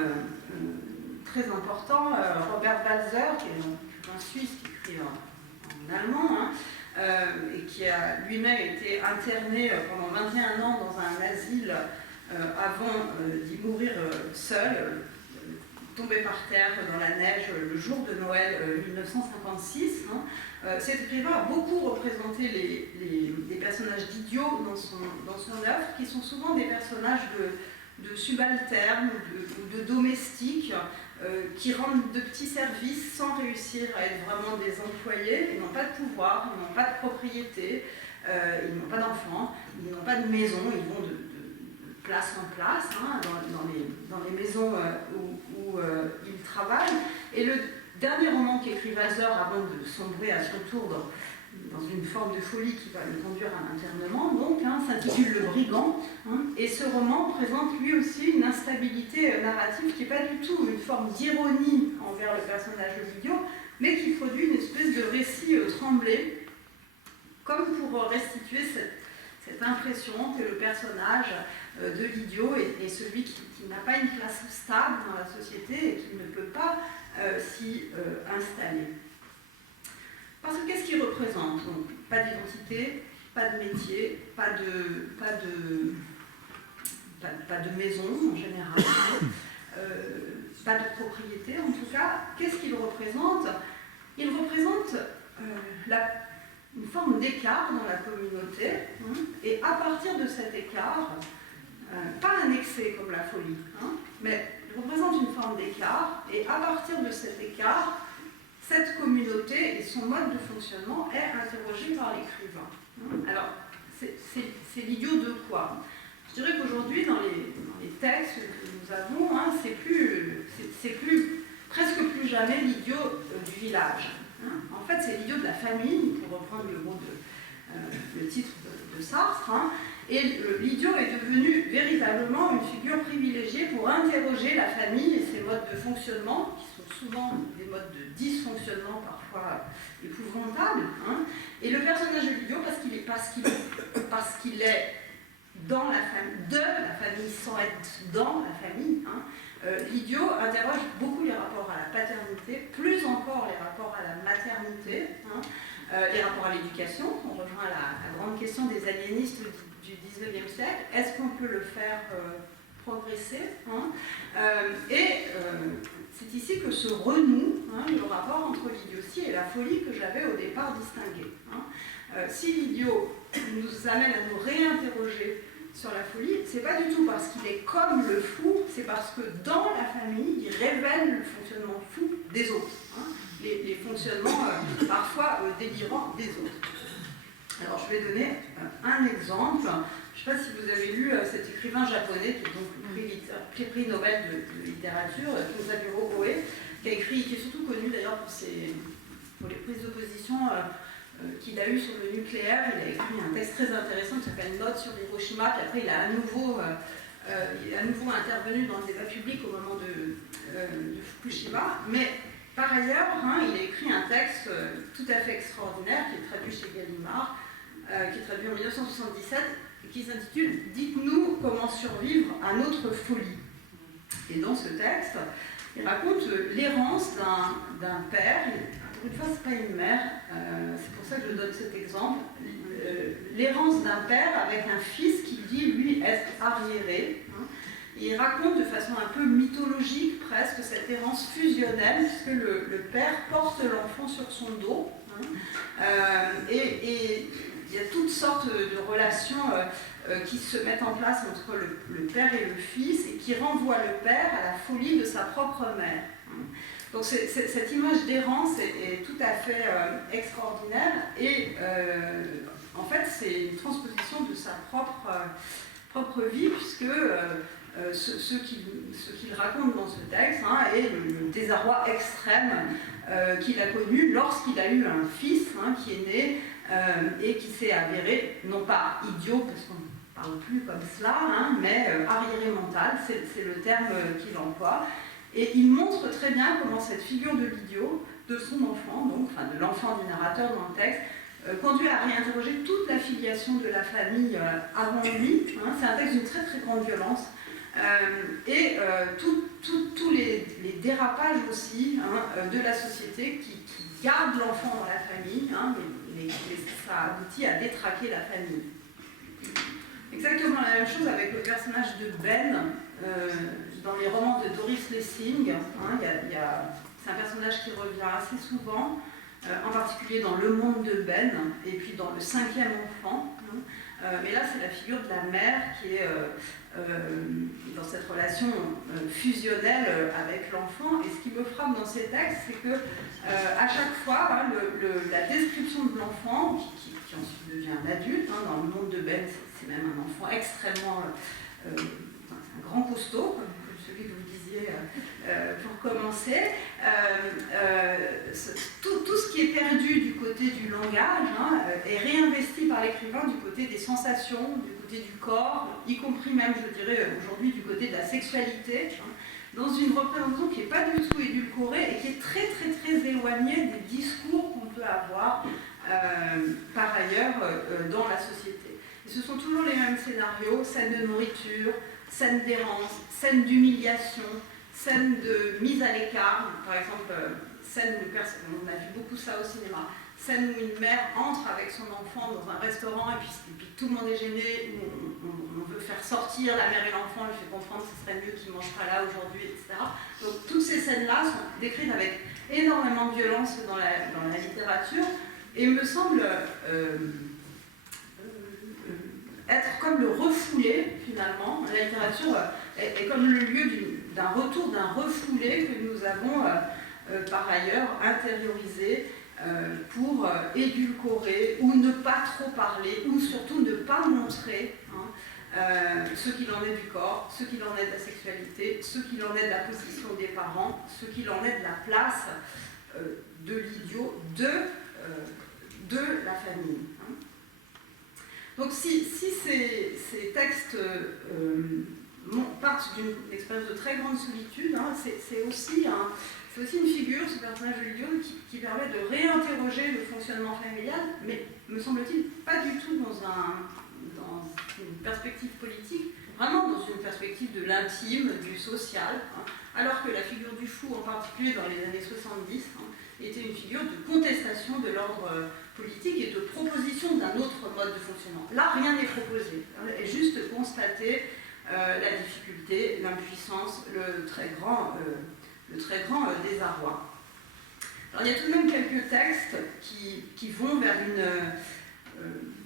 très important, Robert Walser, qui est un Suisse qui écrit en allemand, hein, et qui a lui-même été interné pendant 21 ans dans un asile avant d'y mourir seul, tombé par terre dans la neige le jour de Noël 1956. Hein. Cet écrivain a beaucoup représenté les personnages d'idiots dans son œuvre, qui sont souvent des personnages de subalternes ou de domestiques qui rendent de petits services sans réussir à être vraiment des employés. Ils n'ont pas de pouvoir, ils n'ont pas de propriété, ils n'ont pas d'enfants, ils n'ont pas de maison, ils vont de place en place, hein, dans les maisons où ils travaillent. Et le dernier roman qu'écrit Walser avant de sombrer à son tour dans une forme de folie qui va le conduire à l'internement, donc, hein, s'intitule Le Brigand. Hein, et ce roman présente lui aussi une instabilité narrative qui n'est pas du tout une forme d'ironie envers le personnage de l'idiot, mais qui produit une espèce de récit tremblé, comme pour restituer cette impression que le personnage de l'idiot est celui qui n'a pas une place stable dans la société et qui ne peut pas s'y installer. Parce que qu'est-ce qu'il représente? Donc, pas d'identité, pas de métier, pas de maison en général, pas de propriété en tout cas. Qu'est-ce qu'il représente? Il représente une forme d'écart dans la communauté, hein, et à partir de cet écart, pas un excès comme la folie, hein, mais il représente une forme d'écart, et à partir de cet écart, cette communauté et son mode de fonctionnement est interrogé par l'écrivain. Hein. Alors, c'est l'idiot de quoi? Je dirais qu'aujourd'hui, dans les textes que nous avons, hein, c'est presque plus jamais l'idiot du village. Hein. En fait, c'est l'idiot de la famille, pour reprendre le titre de Sartre, hein. Et l'idiot est devenu véritablement une figure privilégiée pour interroger la famille et ses modes de fonctionnement, qui sont souvent des modes de dysfonctionnement parfois épouvantables. Hein. Et le personnage de l'idiot, parce qu'il est dans la famille, de la famille sans être dans la famille, hein, l'idiot interroge beaucoup les rapports à la paternité, plus encore les rapports à la maternité, hein, les rapports à l'éducation. On rejoint la grande question des aliénistes du XIXe siècle. Est-ce qu'on peut le faire progresser, hein, c'est ici que se renoue, hein, le rapport entre l'idiotie et la folie que j'avais au départ distingué. Hein. Si l'idiot nous amène à nous réinterroger sur la folie, c'est pas du tout parce qu'il est comme le fou, c'est parce que dans la famille, il révèle le fonctionnement fou des autres, hein, les fonctionnements parfois délirants des autres. Alors je vais donner un exemple. Je ne sais pas si vous avez lu cet écrivain japonais qui est donc le prix Nobel de littérature, Kusaburo Oe, qui est surtout connu d'ailleurs pour les prises d'opposition qu'il a eues sur le nucléaire. Il a écrit un texte très intéressant qui s'appelle Notes sur Hiroshima, puis après il est à nouveau intervenu dans le débat public au moment de Fukushima. Mais par ailleurs, hein, il a écrit un texte tout à fait extraordinaire qui est traduit chez Gallimard, qui est traduit en 1977, et qui s'intitule « Dites-nous comment survivre à notre folie ». Et dans ce texte, il raconte l'errance d'un père, pour une fois c'est pas une mère, c'est pour ça que je donne cet exemple, l'errance d'un père avec un fils qui dit lui être arriéré. Et il raconte de façon un peu mythologique presque cette errance fusionnelle, puisque le père porte l'enfant sur son dos. Et il y a toutes sortes de relations qui se mettent en place entre le père et le fils et qui renvoient le père à la folie de sa propre mère. Donc cette image d'errance est tout à fait extraordinaire et en fait c'est une transposition de sa propre vie puisque ce qu'il raconte dans ce texte est le désarroi extrême qu'il a connu lorsqu'il a eu un fils qui est né et qui s'est avéré, non pas idiot, parce qu'on ne parle plus comme cela, mais arriéré mental, c'est le terme qu'il emploie. Et il montre très bien comment cette figure de l'idiot, de son enfant, donc, enfin de l'enfant du narrateur dans le texte, conduit à réinterroger toute la filiation de la famille avant lui. C'est un texte d'une très très grande violence. Et tous les dérapages aussi de la société qui garde l'enfant dans la famille, mais ça aboutit à détraquer la famille. Exactement la même chose avec le personnage de Ben dans les romans de Doris Lessing. C'est un personnage qui revient assez souvent, en particulier dans Le Monde de Ben et puis dans Le Cinquième Enfant. Mais là, c'est la figure de la mère qui est dans cette relation fusionnelle avec l'enfant. Et ce qui me frappe dans ces textes, c'est que à chaque fois, la description de l'enfant, qui ensuite devient un adulte, dans Le Monde de Ben, c'est même un enfant extrêmement... un grand costaud, comme celui que vous disiez pour commencer. Tout ce qui est perdu du côté du langage est réinvesti par l'écrivain du côté des sensations, du côté du corps, y compris même, je dirais, aujourd'hui, du côté de la sexualité, dans une représentation qui n'est pas du tout édulcorée et qui est très très très éloignée des discours qu'on peut avoir par ailleurs dans la société. Et ce sont toujours les mêmes scénarios, scènes de nourriture, scènes d'errance, scènes d'humiliation, scènes de mise à l'écart, par exemple, scène de personne, on a vu beaucoup ça au cinéma, scène où une mère entre avec son enfant dans un restaurant et puis tout le monde est gêné, où on veut faire sortir la mère et l'enfant, lui fait comprendre que ce serait mieux qu'il ne mange pas là aujourd'hui, etc. Donc toutes ces scènes-là sont décrites avec énormément de violence dans la littérature et me semble être comme le refoulé, finalement. La littérature est comme le lieu d'un retour, d'un refoulé que nous avons par ailleurs intériorisé pour édulcorer ou ne pas trop parler ou surtout ne pas montrer ce qu'il en est du corps, ce qu'il en est de la sexualité, ce qu'il en est de la position des parents, ce qu'il en est de la place de l'idiot, de la famille. Donc si ces textes partent d'une expérience de très grande solitude, c'est aussi une figure, ce personnage de l'idiot, qui permet de réinterroger le fonctionnement familial, mais me semble-t-il pas du tout dans une perspective politique, vraiment dans une perspective de l'intime, du social, alors que la figure du fou, en particulier dans les années 70, était une figure de contestation de l'ordre politique et de proposition d'un autre mode de fonctionnement. Là, rien n'est proposé, est juste constater la difficulté, l'impuissance, le très grand désarroi. Alors, il y a tout de même quelques textes qui vont vers une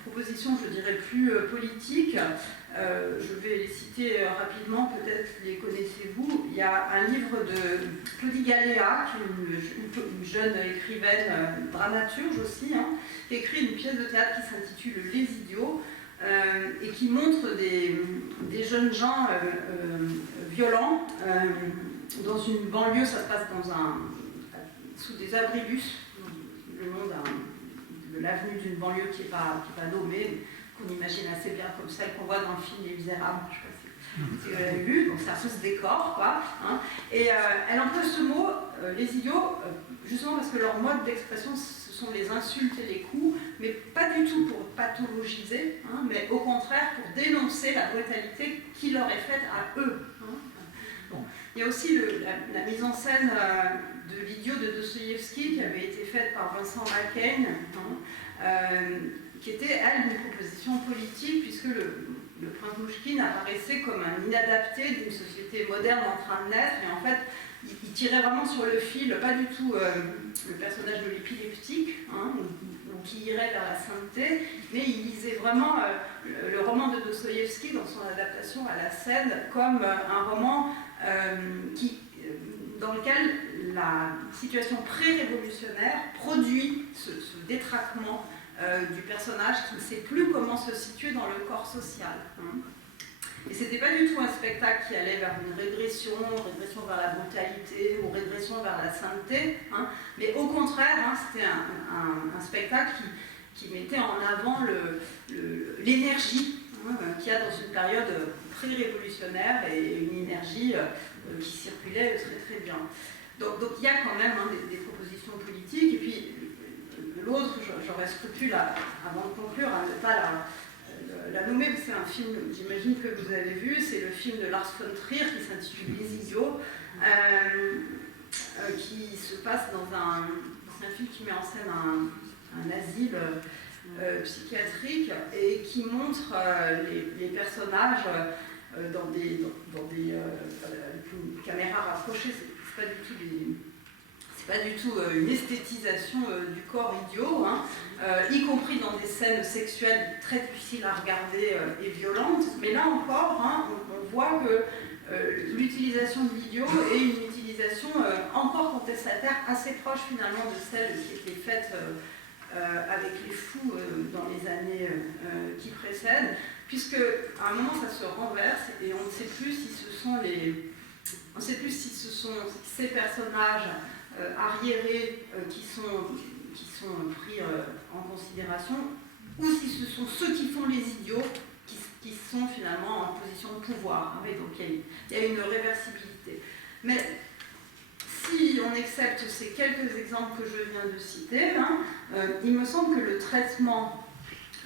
proposition, je dirais, plus politique. Je vais les citer rapidement, peut-être les connaissez-vous. Il y a un livre de Claudie Galéa, qui est une jeune écrivaine, dramaturge aussi, qui écrit une pièce de théâtre qui s'intitule Les Idiots, et qui montre des jeunes gens violents dans une banlieue. Ça se passe sous des abribus, le nom de l'avenue d'une banlieue qui n'est pas nommée, qu'on imagine assez bien comme celle qu'on voit dans le film Les Misérables, je ne sais pas si vous l'avez vu, donc c'est un fausse décor, quoi. Et elle emploie ce mot les idiots, justement parce que leur mode d'expression, ce sont les insultes et les coups, mais pas du tout pour pathologiser, hein, mais au contraire pour dénoncer la brutalité qui leur est faite à eux. Hein. Bon. Il y a aussi la mise en scène de l'idiot de Dostoïevski qui avait été faite par Vincent McCain, hein, qui était, elle, une proposition politique, puisque le prince Mouchkine apparaissait comme un inadapté d'une société moderne en train de naître, et en fait, il tirait vraiment sur le fil, pas du tout le personnage de l'épileptique, hein, ou qui irait vers la sainteté, mais il lisait vraiment le roman de Dostoïevski dans son adaptation à la scène comme un roman dans lequel la situation pré-révolutionnaire produit ce détraquement du personnage qui ne sait plus comment se situer dans le corps social. Hein. Et c'était pas du tout un spectacle qui allait vers une régression vers la brutalité ou régression vers la sainteté, hein, mais au contraire, hein, c'était un spectacle qui mettait en avant l'énergie hein, qu'il y a dans une période pré-révolutionnaire et une énergie qui circulait très très bien. Donc il y a quand même hein, des propositions politiques, et puis l'autre, j'aurais scrupule avant de conclure à ne pas la nommer, c'est un film, j'imagine que vous avez vu, c'est le film de Lars von Trier qui s'intitule Les Idiots, qui se passe c'est un film qui met en scène un asile psychiatrique et qui montre les personnages dans des avec une caméra rapprochée, c'est pas du tout une esthétisation du corps idiot, hein, y compris dans des scènes sexuelles très difficiles à regarder et violentes. Mais là encore, hein, on voit que l'utilisation de l'idiot est une utilisation encore contestataire, assez proche finalement de celle qui était faite avec les fous dans les années qui précèdent, puisque à un moment ça se renverse et on ne sait plus si ce sont ces personnages arriérés qui sont pris en considération, ou si ce sont ceux qui font les idiots qui sont finalement en position de pouvoir. Et donc il y a une réversibilité. Mais si on accepte ces quelques exemples que je viens de citer, hein, il me semble que le traitement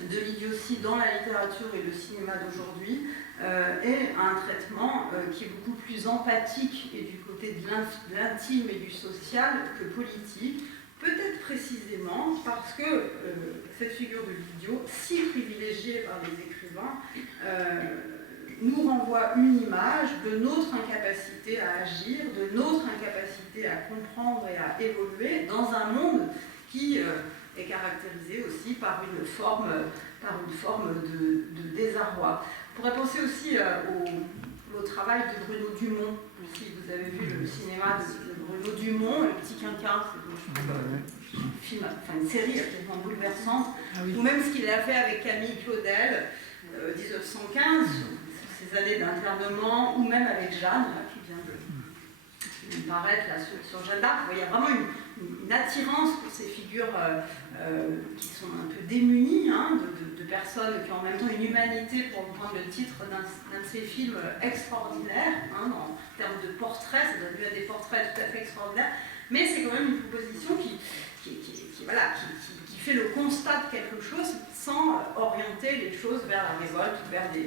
de l'idiotie dans la littérature et le cinéma d'aujourd'hui est un traitement qui est beaucoup plus empathique et du côté de l'intime et du social que politique, peut-être précisément parce que cette figure de l'idiot, si privilégiée par les écrivains, nous renvoie une image de notre incapacité à agir, de notre incapacité à comprendre et à évoluer dans un monde qui est caractérisé aussi par une forme de désarroi. On pourrait penser aussi au travail de Bruno Dumont. Si vous avez vu le cinéma de Bruno Dumont, Le Petit Quinquin, une série absolument bouleversante, ou même ce qu'il a fait avec Camille Claudel, 1915, ces années d'internement, ou même avec Jeanne, là, qui vient de paraître là, sur Jeanne d'Arc. Il y a vraiment une attirance pour ces figures qui sont un peu démunies, hein, de personnes qui ont en même temps une humanité, pour reprendre le titre d'un de ces films extraordinaires, hein, en termes de portraits, ça donne lieu à des portraits tout à fait extraordinaires, mais c'est quand même une proposition qui fait le constat de quelque chose sans orienter les choses vers la révolte ou vers des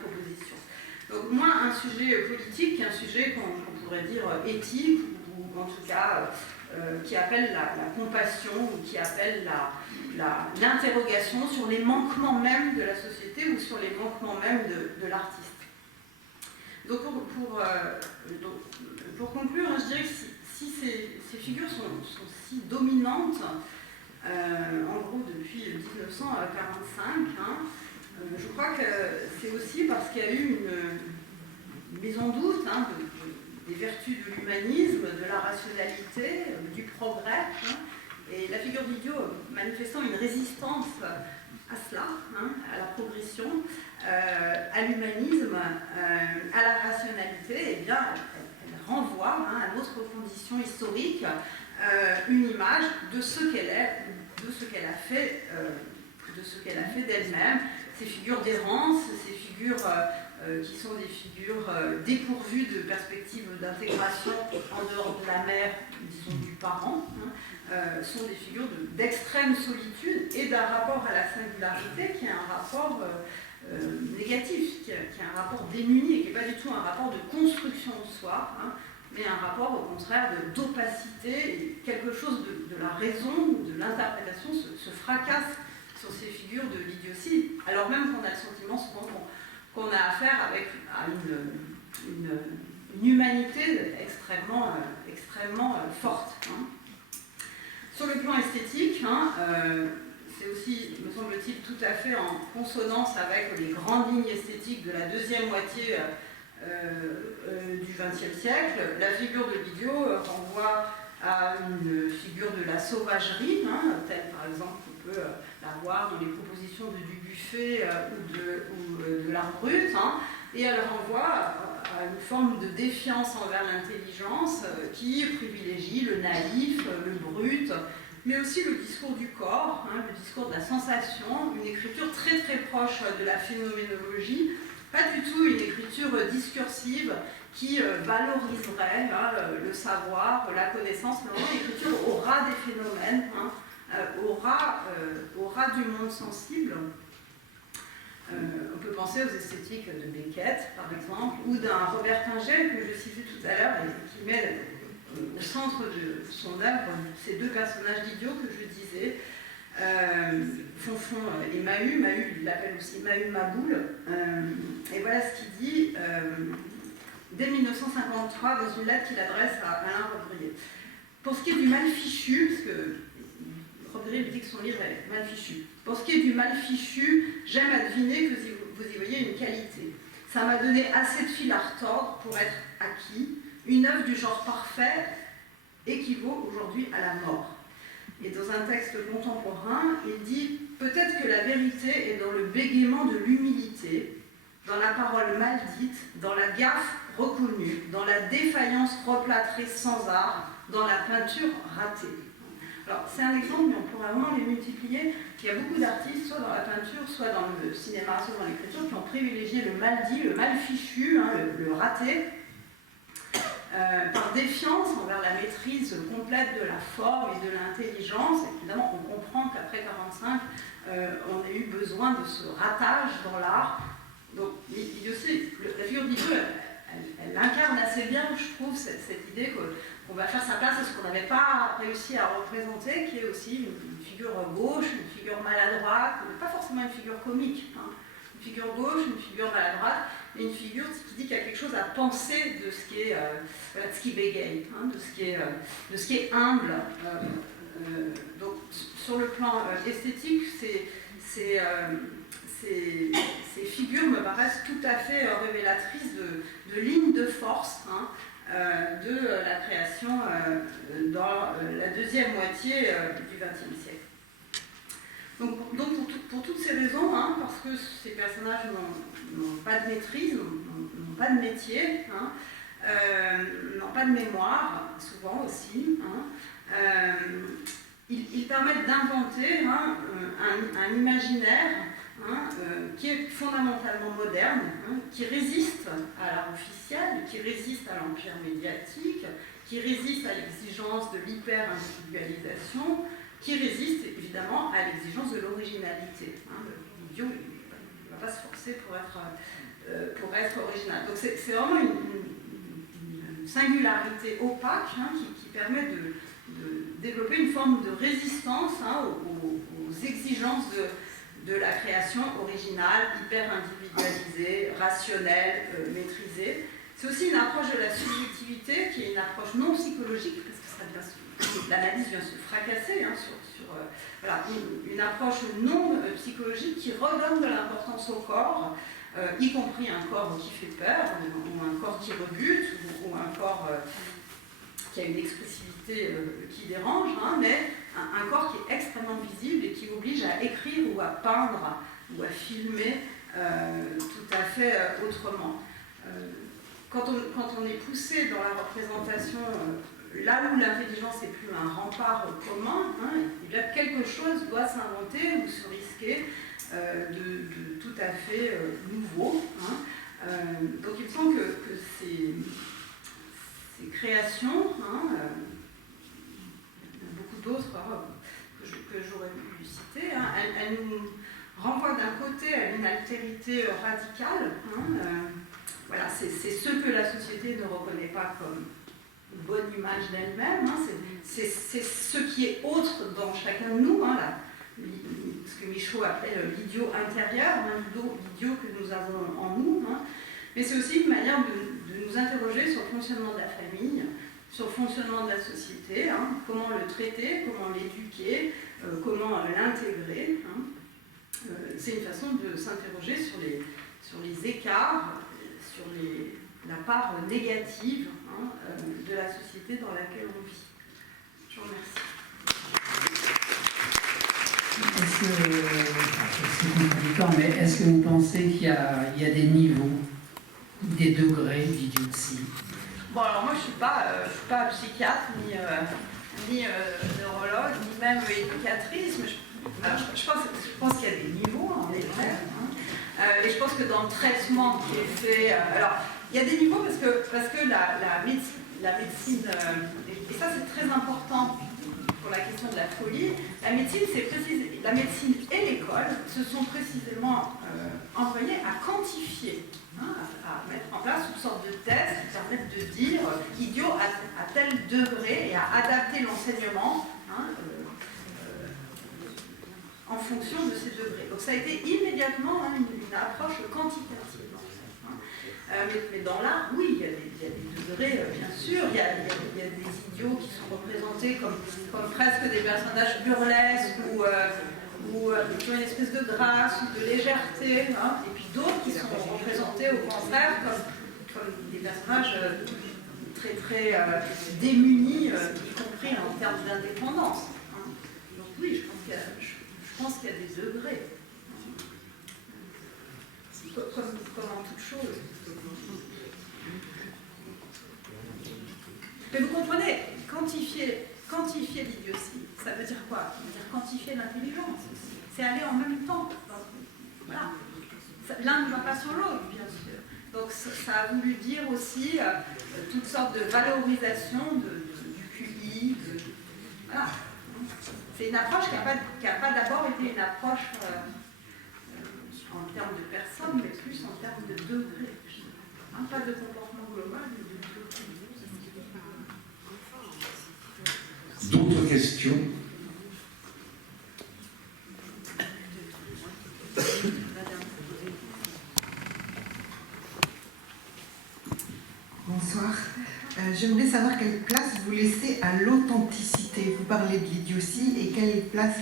propositions. Donc moi, un sujet politique, un sujet qu'on pourrait dire éthique, ou en tout cas qui appelle la compassion, ou qui appelle l'interrogation sur les manquements même de la société ou sur les manquements même de l'artiste. Donc pour conclure, je dirais que si ces figures sont si dominantes, en gros depuis 1945, hein, je crois que c'est aussi parce qu'il y a eu une mise en doute hein, des vertus de l'humanisme, de la rationalité, du progrès, hein, et la figure d'idiot manifestant une résistance à cela, hein, à la progression, à l'humanisme, à la rationalité, eh bien, elle renvoie hein, à notre condition historique une image de ce qu'elle est, de ce qu'elle a fait d'elle-même, ces figures d'errance, ces figures qui sont des figures dépourvues de perspectives d'intégration en dehors de la mère, disons du parent, sont des figures d'extrême solitude et d'un rapport à la singularité qui est un rapport négatif, qui est un rapport démuni et qui n'est pas du tout un rapport de construction de soi, mais un rapport au contraire d'opacité, quelque chose de la raison ou de l'interprétation se fracasse sur ces figures de l'idiotie, alors même qu'on a le sentiment souvent qu'on a affaire à une humanité extrêmement forte. Sur le plan esthétique, c'est aussi, me semble-t-il, tout à fait en consonance avec les grandes lignes esthétiques de la deuxième moitié du XXe siècle. La figure de l'idiot renvoie à une figure de la sauvagerie, telle par exemple qu'on peut la voir dans les propositions de Dubuffet ou de l'art brut, et elle renvoie à une forme de défiance envers l'intelligence qui privilégie le naïf, le brut, mais aussi le discours du corps, le discours de la sensation, une écriture très très proche de la phénoménologie, pas du tout une écriture discursive qui valoriserait le savoir, la connaissance, mais vraiment une écriture au ras des phénomènes, au ras du monde sensible. On peut penser aux esthétiques de Beckett, par exemple, ou d'un Robert Ingel que je citais tout à l'heure et qui met au centre de son œuvre ces deux personnages d'idiots que je disais, Fonfon et Mahut. Mahut, il l'appelle aussi Mahut Maboul. Et voilà ce qu'il dit dès 1953 dans une lettre qu'il adresse à Alain Robbe-Grillet. Pour ce qui est du mal fichu, parce que Robbe-Grillet dit que son livre est mal fichu. Pour ce qui est du mal fichu, j'aime à deviner que vous y voyez une qualité. Ça m'a donné assez de fil à retordre pour être acquis. Une œuvre du genre parfait équivaut aujourd'hui à la mort. Et dans un texte contemporain, il dit « Peut-être que la vérité est dans le bégaiement de l'humilité, dans la parole mal dite, dans la gaffe reconnue, dans la défaillance replâtrée sans art, dans la peinture ratée. » Alors, c'est un exemple, mais on pourrait vraiment les multiplier. Il y a beaucoup d'artistes, soit dans la peinture, soit dans le cinéma, soit dans l'écriture, qui ont privilégié le mal dit, le mal fichu, le raté, par défiance envers la maîtrise complète de la forme et de l'intelligence. Évidemment, on comprend qu'après 1945, on ait eu besoin de ce ratage dans l'art. Donc, la figure d'idiot, elle incarne assez bien, je trouve, cette idée qu'on va faire sa place à ce qu'on n'avait pas réussi à représenter, qui est aussi une figure gauche, une figure maladroite, pas forcément une figure comique. Une figure gauche, une figure maladroite, et une figure qui dit qu'il y a quelque chose à penser de ce qui est, de ce qui bégaye, de ce qui est humble. Donc, sur le plan esthétique, ces figures me paraissent tout à fait révélatrices de lignes de force de la création dans la deuxième moitié du XXe siècle. Donc pour toutes ces raisons, parce que ces personnages n'ont pas de maîtrise, n'ont pas de métier, n'ont pas de mémoire, souvent aussi, ils permettent d'inventer un imaginaire qui est fondamentalement moderne, qui résiste à l'art officiel, qui résiste à l'empire médiatique, qui résiste à l'exigence de l'hyper-individualisation, qui résiste évidemment à l'exigence de l'originalité. L'idiot ne va pas se forcer pour être original. Donc c'est vraiment une singularité opaque qui permet de développer une forme de résistance aux exigences de la création originale, hyper-individualisée, rationnelle, maîtrisée. C'est aussi une approche de la subjectivité qui est une approche non psychologique, parce que l'analyse vient se fracasser sur une approche non psychologique qui redonne de l'importance au corps, y compris un corps qui fait peur, ou un corps qui rebute, ou un corps qui a une expressivité qui dérange, mais un corps qui est extrêmement visible et qui oblige à écrire ou à peindre ou à filmer tout à fait autrement. Quand on est poussé dans la représentation, là où l'intelligence n'est plus un rempart commun, quelque chose doit s'inventer ou se risquer de tout à fait nouveau. Donc il me semble que ces créations, il y en a beaucoup d'autres que j'aurais pu citer, elles nous renvoient d'un côté à une altérité radicale. Voilà, c'est ce que la société ne reconnaît pas comme une bonne image d'elle-même. C'est ce qui est autre dans chacun de nous, ce que Michaud appelle l'idiot intérieur, l'idiot que nous avons en nous. Mais c'est aussi une manière de nous interroger sur le fonctionnement de la famille, sur le fonctionnement de la société, comment le traiter, comment l'éduquer, comment l'intégrer. C'est une façon de s'interroger sur les écarts, sur la part négative de la société dans laquelle on vit. Je vous remercie. Est-ce que vous pensez qu'il y a des niveaux, des degrés d'idiotie? Bon, alors moi je suis pas psychiatre, ni neurologue, ni même éducatrice, mais je pense qu'il y a des niveaux, en effet. Et je pense que dans le traitement qui est fait, alors il y a des niveaux parce que la médecine, et ça c'est très important pour la question de la folie, la médecine et l'école se sont précisément employés à quantifier, à mettre en place toutes sortes de tests qui permettent de dire idiot à tel degré et à adapter l'enseignement en fonction de ces degrés. Donc ça a été immédiatement une approche quantitative. Mais dans l'art, oui, il y a des degrés, bien sûr. Il y a des idiots qui sont représentés comme presque des personnages burlesques ou qui ont une espèce de grâce ou de légèreté. Et puis d'autres qui sont représentés au contraire comme des personnages très très démunis, y compris en termes d'indépendance. Donc oui, je pense qu'il y a des degrés. Comme en toute chose. Mais vous comprenez, quantifier l'idiotie, ça veut dire quoi? Ça veut dire quantifier l'intelligence. C'est aller en même temps. Voilà. L'un ne va pas sans l'autre, bien sûr. Donc ça a voulu dire aussi toutes sortes de valorisation du QI. Voilà. C'est une approche qui n'a pas d'abord été une approche en termes de personnes, mais plus en termes de degrés. Pas de comportement global, mais de degrés. D'autres questions? Bonsoir. J'aimerais savoir quelle place vous laissez à l'authenticité. Vous parlez de l'idiotie et quelle place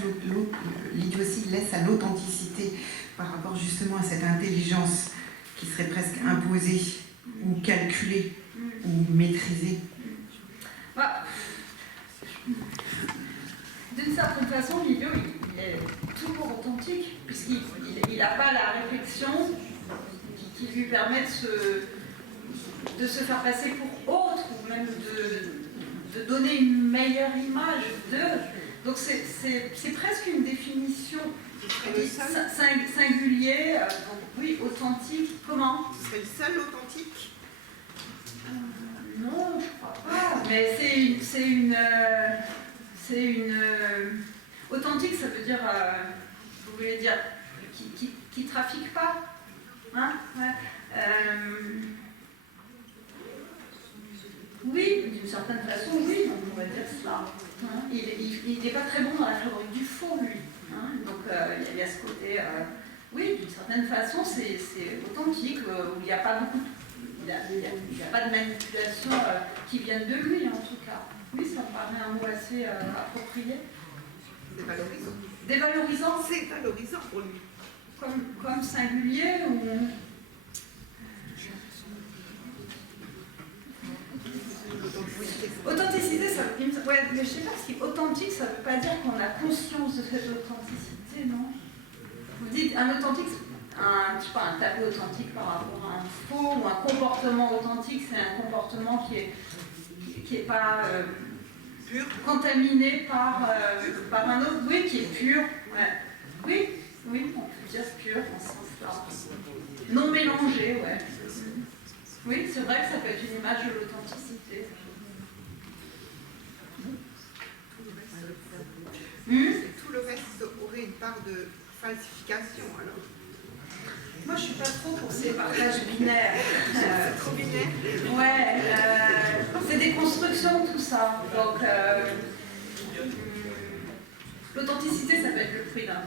l'idiotie laisse à l'authenticité par rapport justement à cette intelligence qui serait presque imposée ou calculée ou maîtrisée. D'une certaine façon, l'idiot, il est toujours authentique, puisqu'il n'a pas la réflexion qui lui permet de se faire passer pour autre, ou même de donner une meilleure image d'eux. Donc c'est presque une définition singulier, donc oui, authentique. Comment? Ce serait le seul authentique? Non, je crois pas. Mais c'est une authentique, ça veut dire, vous voulez dire, qui trafique pas, ouais. Oui, d'une certaine façon, oui, on pourrait dire cela. Il n'est pas très bon dans la fabrique du faux, lui. Donc il y a ce côté, oui, d'une certaine façon, c'est authentique, où il n'y a pas beaucoup il n'y a pas de manipulation qui vienne de lui, en tout cas. Oui, ça me paraît un mot assez approprié. Dévalorisant. Dévalorisant? C'est valorisant pour lui. Comme singulier ou... Authenticité, ça veut... Ouais, mais je sais pas si authentique, ça veut pas dire qu'on a conscience de cette authenticité, non? Vous dites un authentique, je sais pas, un tableau authentique par rapport à un faux, ou un comportement authentique, c'est un comportement qui est pas Pur. contaminé par un autre, oui, qui est pur. Ouais. Oui, on peut dire pur dans ce sens-là. Non mélangé, ouais. Oui, c'est vrai que ça peut être une image de l'authenticité. Tout le reste aurait une part de falsification, alors. Moi, je suis pas trop pour ces partages binaires. C'est trop binaire. Ouais, c'est des constructions, tout ça. Donc, l'authenticité, ça peut être le fruit d'un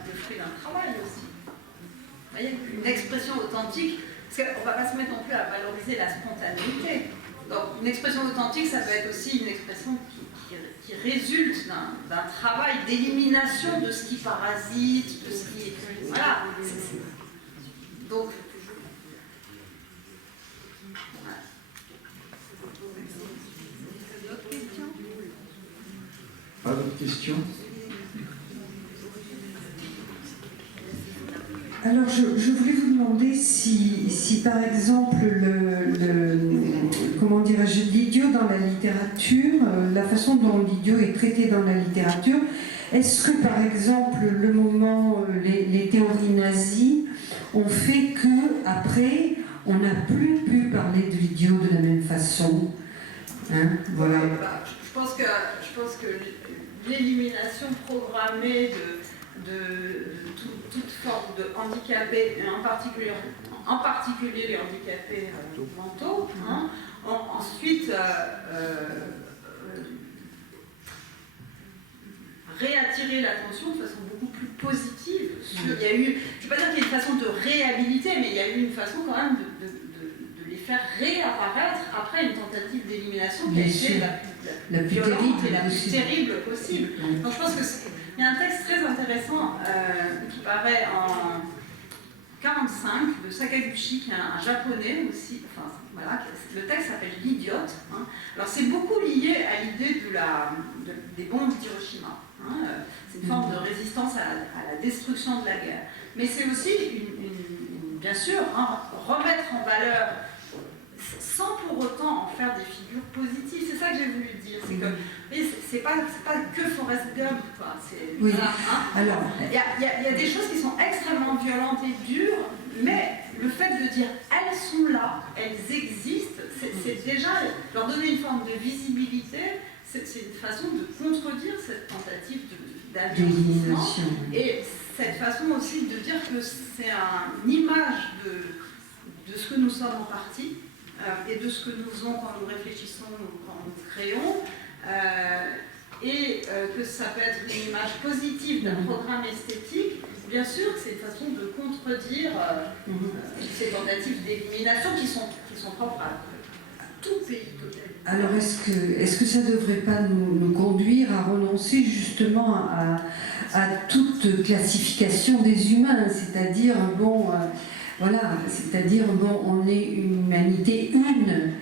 travail aussi. Vous voyez, une expression authentique, parce qu'on ne va pas se mettre non plus à valoriser la spontanéité. Donc, une expression authentique, ça peut être aussi une expression qui résulte d'un travail d'élimination de ce qui parasite, de ce qui... Voilà. Donc, voilà. D'autres questions? Pas d'autres questions? Alors, je voulais vous demander si par exemple, comment dirais-je, l'idiot dans la littérature, la façon dont l'idiot est traité dans la littérature, est-ce que par exemple, le moment, les théories nazies ont fait que après, on n'a plus pu parler de l'idiot de la même façon, hein, voilà. Je pense que l'élimination programmée de toute forme de handicapés, et en particulier les handicapés mentaux, hein, ont ensuite réattiré l'attention de façon beaucoup plus positive. Il y a eu, je ne vais pas dire qu'il y a une façon de réhabiliter, mais il y a eu une façon quand même de les faire réapparaître après une tentative d'élimination qui a été la plus violente et la plus terrible possible. Donc je pense qu'il y a un texte très intéressant qui paraît en 1945 de Sakaguchi, qui est un japonais aussi. Enfin, voilà, le texte s'appelle L'idiote. Hein. Alors c'est beaucoup lié à l'idée des bombes d'Hiroshima. Hein. C'est une forme de résistance à la destruction de la guerre. Mais c'est aussi, bien sûr, hein, remettre en valeur, sans pour autant en faire des figures positives. C'est ça que j'ai voulu dire. C'est que c'est pas que Forrest Gump. Quoi. Oui. Voilà, hein. Alors, Il y a des choses qui sont extrêmement violentes et dures, mais le fait de dire elles sont là, elles existent, c'est déjà leur donner une forme de visibilité. C'est une façon de contredire cette tentative d'anéantissement et cette façon aussi de dire que c'est une image de ce que nous sommes en partie et de ce que nous faisons quand nous réfléchissons, quand nous créons, et que ça peut être une image positive d'un programme esthétique. Bien sûr que c'est une façon de contredire ces tentatives d'élimination qui sont propres à tout pays total. Alors, est-ce que ça ne devrait pas nous conduire à renoncer justement à toute classification des humains, c'est-à-dire, bon, on est une humanité une,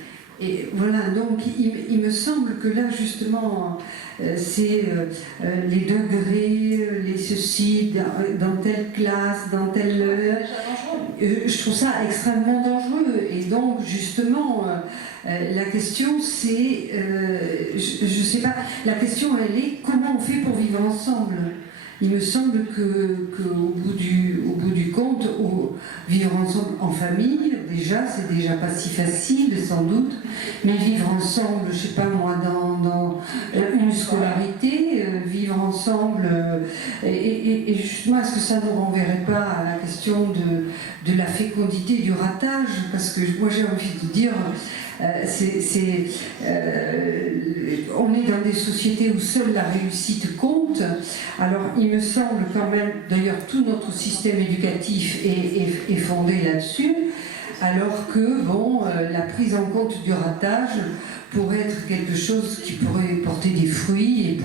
et voilà, donc il me semble que là, justement, c'est les degrés, les ceci, dans telle classe, dans telle heure. Je trouve ça extrêmement dangereux, et donc, justement, la question, c'est, je sais pas, la question, elle est comment on fait pour vivre ensemble. Il me semble qu'au bout du compte, vivre ensemble en famille, déjà, c'est déjà pas si facile, sans doute, mais vivre ensemble, je sais pas moi, dans une scolarité, vivre ensemble, et justement, est-ce que ça ne nous renverrait pas à la question de la fécondité, du ratage? Parce que moi, j'ai envie de dire, on est dans des sociétés où seule la réussite compte. Alors il me semble quand même, d'ailleurs tout notre système éducatif est fondé là-dessus, alors que bon, la prise en compte du ratage pourrait être quelque chose qui pourrait porter des fruits et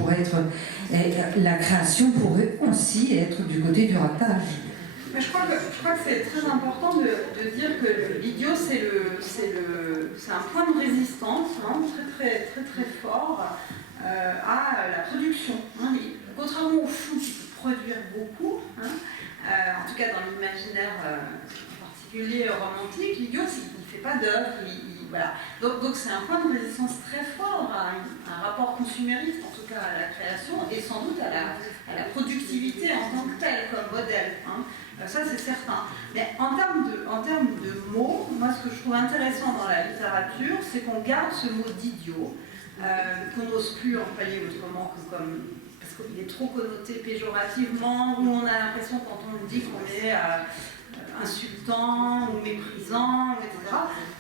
la création pourrait aussi être du côté du ratage. Mais je crois que c'est très important de dire que l'idiot, c'est un point de résistance hein, très fort à la production. Hein. Contrairement au fou qui peut produire beaucoup, hein, en tout cas dans l'imaginaire particulier romantique, l'idiot, il ne fait pas d'œuvre. Voilà. Donc c'est un point de résistance très fort à un rapport consumériste, en tout cas à la création, et sans doute à la productivité en tant que telle, comme modèle. Hein. Ça, c'est certain. Mais en termes de mots, moi, ce que je trouve intéressant dans la littérature, c'est qu'on garde ce mot d'idiot, qu'on n'ose plus employer autrement que comme... parce qu'il est trop connoté péjorativement, où on a l'impression, quand on le dit, qu'on est insultant ou méprisant, etc.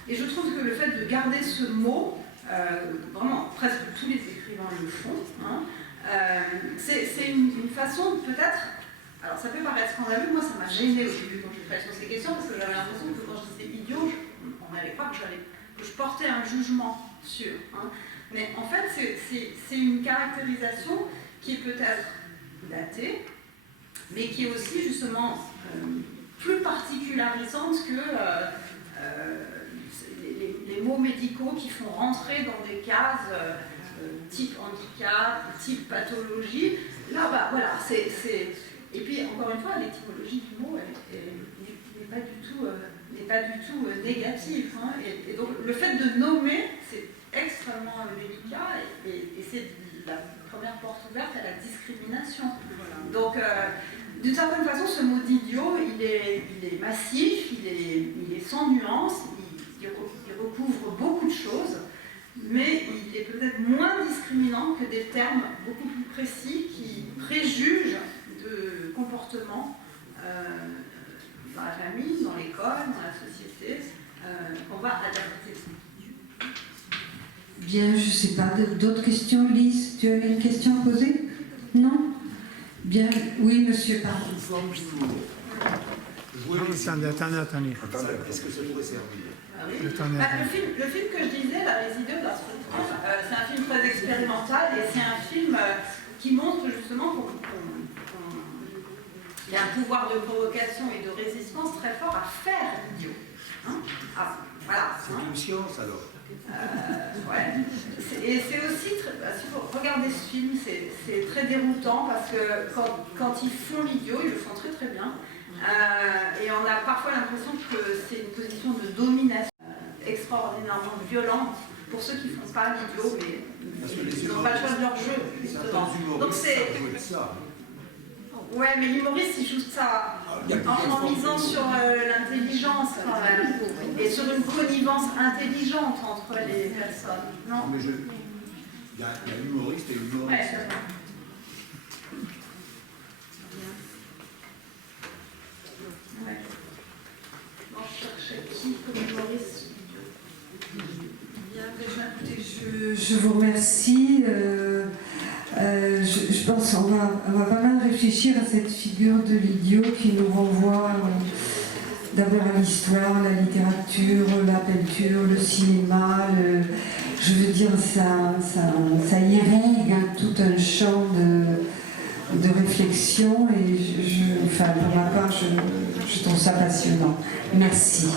Et je trouve que le fait de garder ce mot, vraiment, presque tous les écrivains le font, hein, c'est une façon peut-être... Alors ça peut paraître scandaleux, moi ça m'a gênée au début quand je travaillais sur ces questions, parce que j'avais l'impression que quand je disais idiot, on allait croire que je portais un jugement sur. Hein. Mais en fait, c'est une caractérisation qui est peut-être datée, mais qui est aussi justement plus particularisante que les mots médicaux qui font rentrer dans des cases type handicap, type pathologie. Là, bah, voilà, Et puis, encore une fois, l'étymologie du mot n'est pas du tout négative. Hein. Et donc, le fait de nommer, c'est extrêmement délicat et c'est la première porte ouverte à la discrimination. Donc, d'une certaine façon, ce mot d'idiot, il est massif, il est sans nuance, il recouvre beaucoup de choses, mais il est peut-être moins discriminant que des termes beaucoup plus précis qui préjugent de comportement dans la famille, dans l'école, dans la société, qu'on va adapter. Bien, je ne sais pas. D'autres questions, Lise? Tu avais une question à poser? Non? Bien, oui, monsieur, pardon. Attendez. Est-ce que ça pourrait servir? Ah oui. Le film que je disais, là, Les idiots de la c'est un film très expérimental et c'est un film qui montre justement qu'il y a un pouvoir de provocation et de résistance très fort à faire l'idiot. Hein, voilà. C'est une science alors. Ouais. Et c'est aussi, si vous regardez ce film, c'est très déroutant parce que quand ils font l'idiot, ils le font très très bien. Et on a parfois l'impression que c'est une position de domination extraordinairement violente pour ceux qui ne font pas l'idiot, mais ils n'ont pas le choix de leur jeu, justement. Donc c'est... Ouais, mais l'humoriste, il joue ça en misant sur l'intelligence, quand même, et sur une connivence intelligente entre les personnes. Non, mais il y a l'humoriste et l'humoriste. Ouais, c'est vrai. Ouais. Bon, je cherchais qui comme humoriste. Bien, écoutez, je vous remercie. Je pense qu'on va pas mal réfléchir à cette figure de l'idiot qui nous renvoie d'abord à l'histoire, la littérature, la peinture, le cinéma. Je veux dire, ça irrigue tout un champ de réflexion et pour ma part, je trouve ça passionnant. Merci.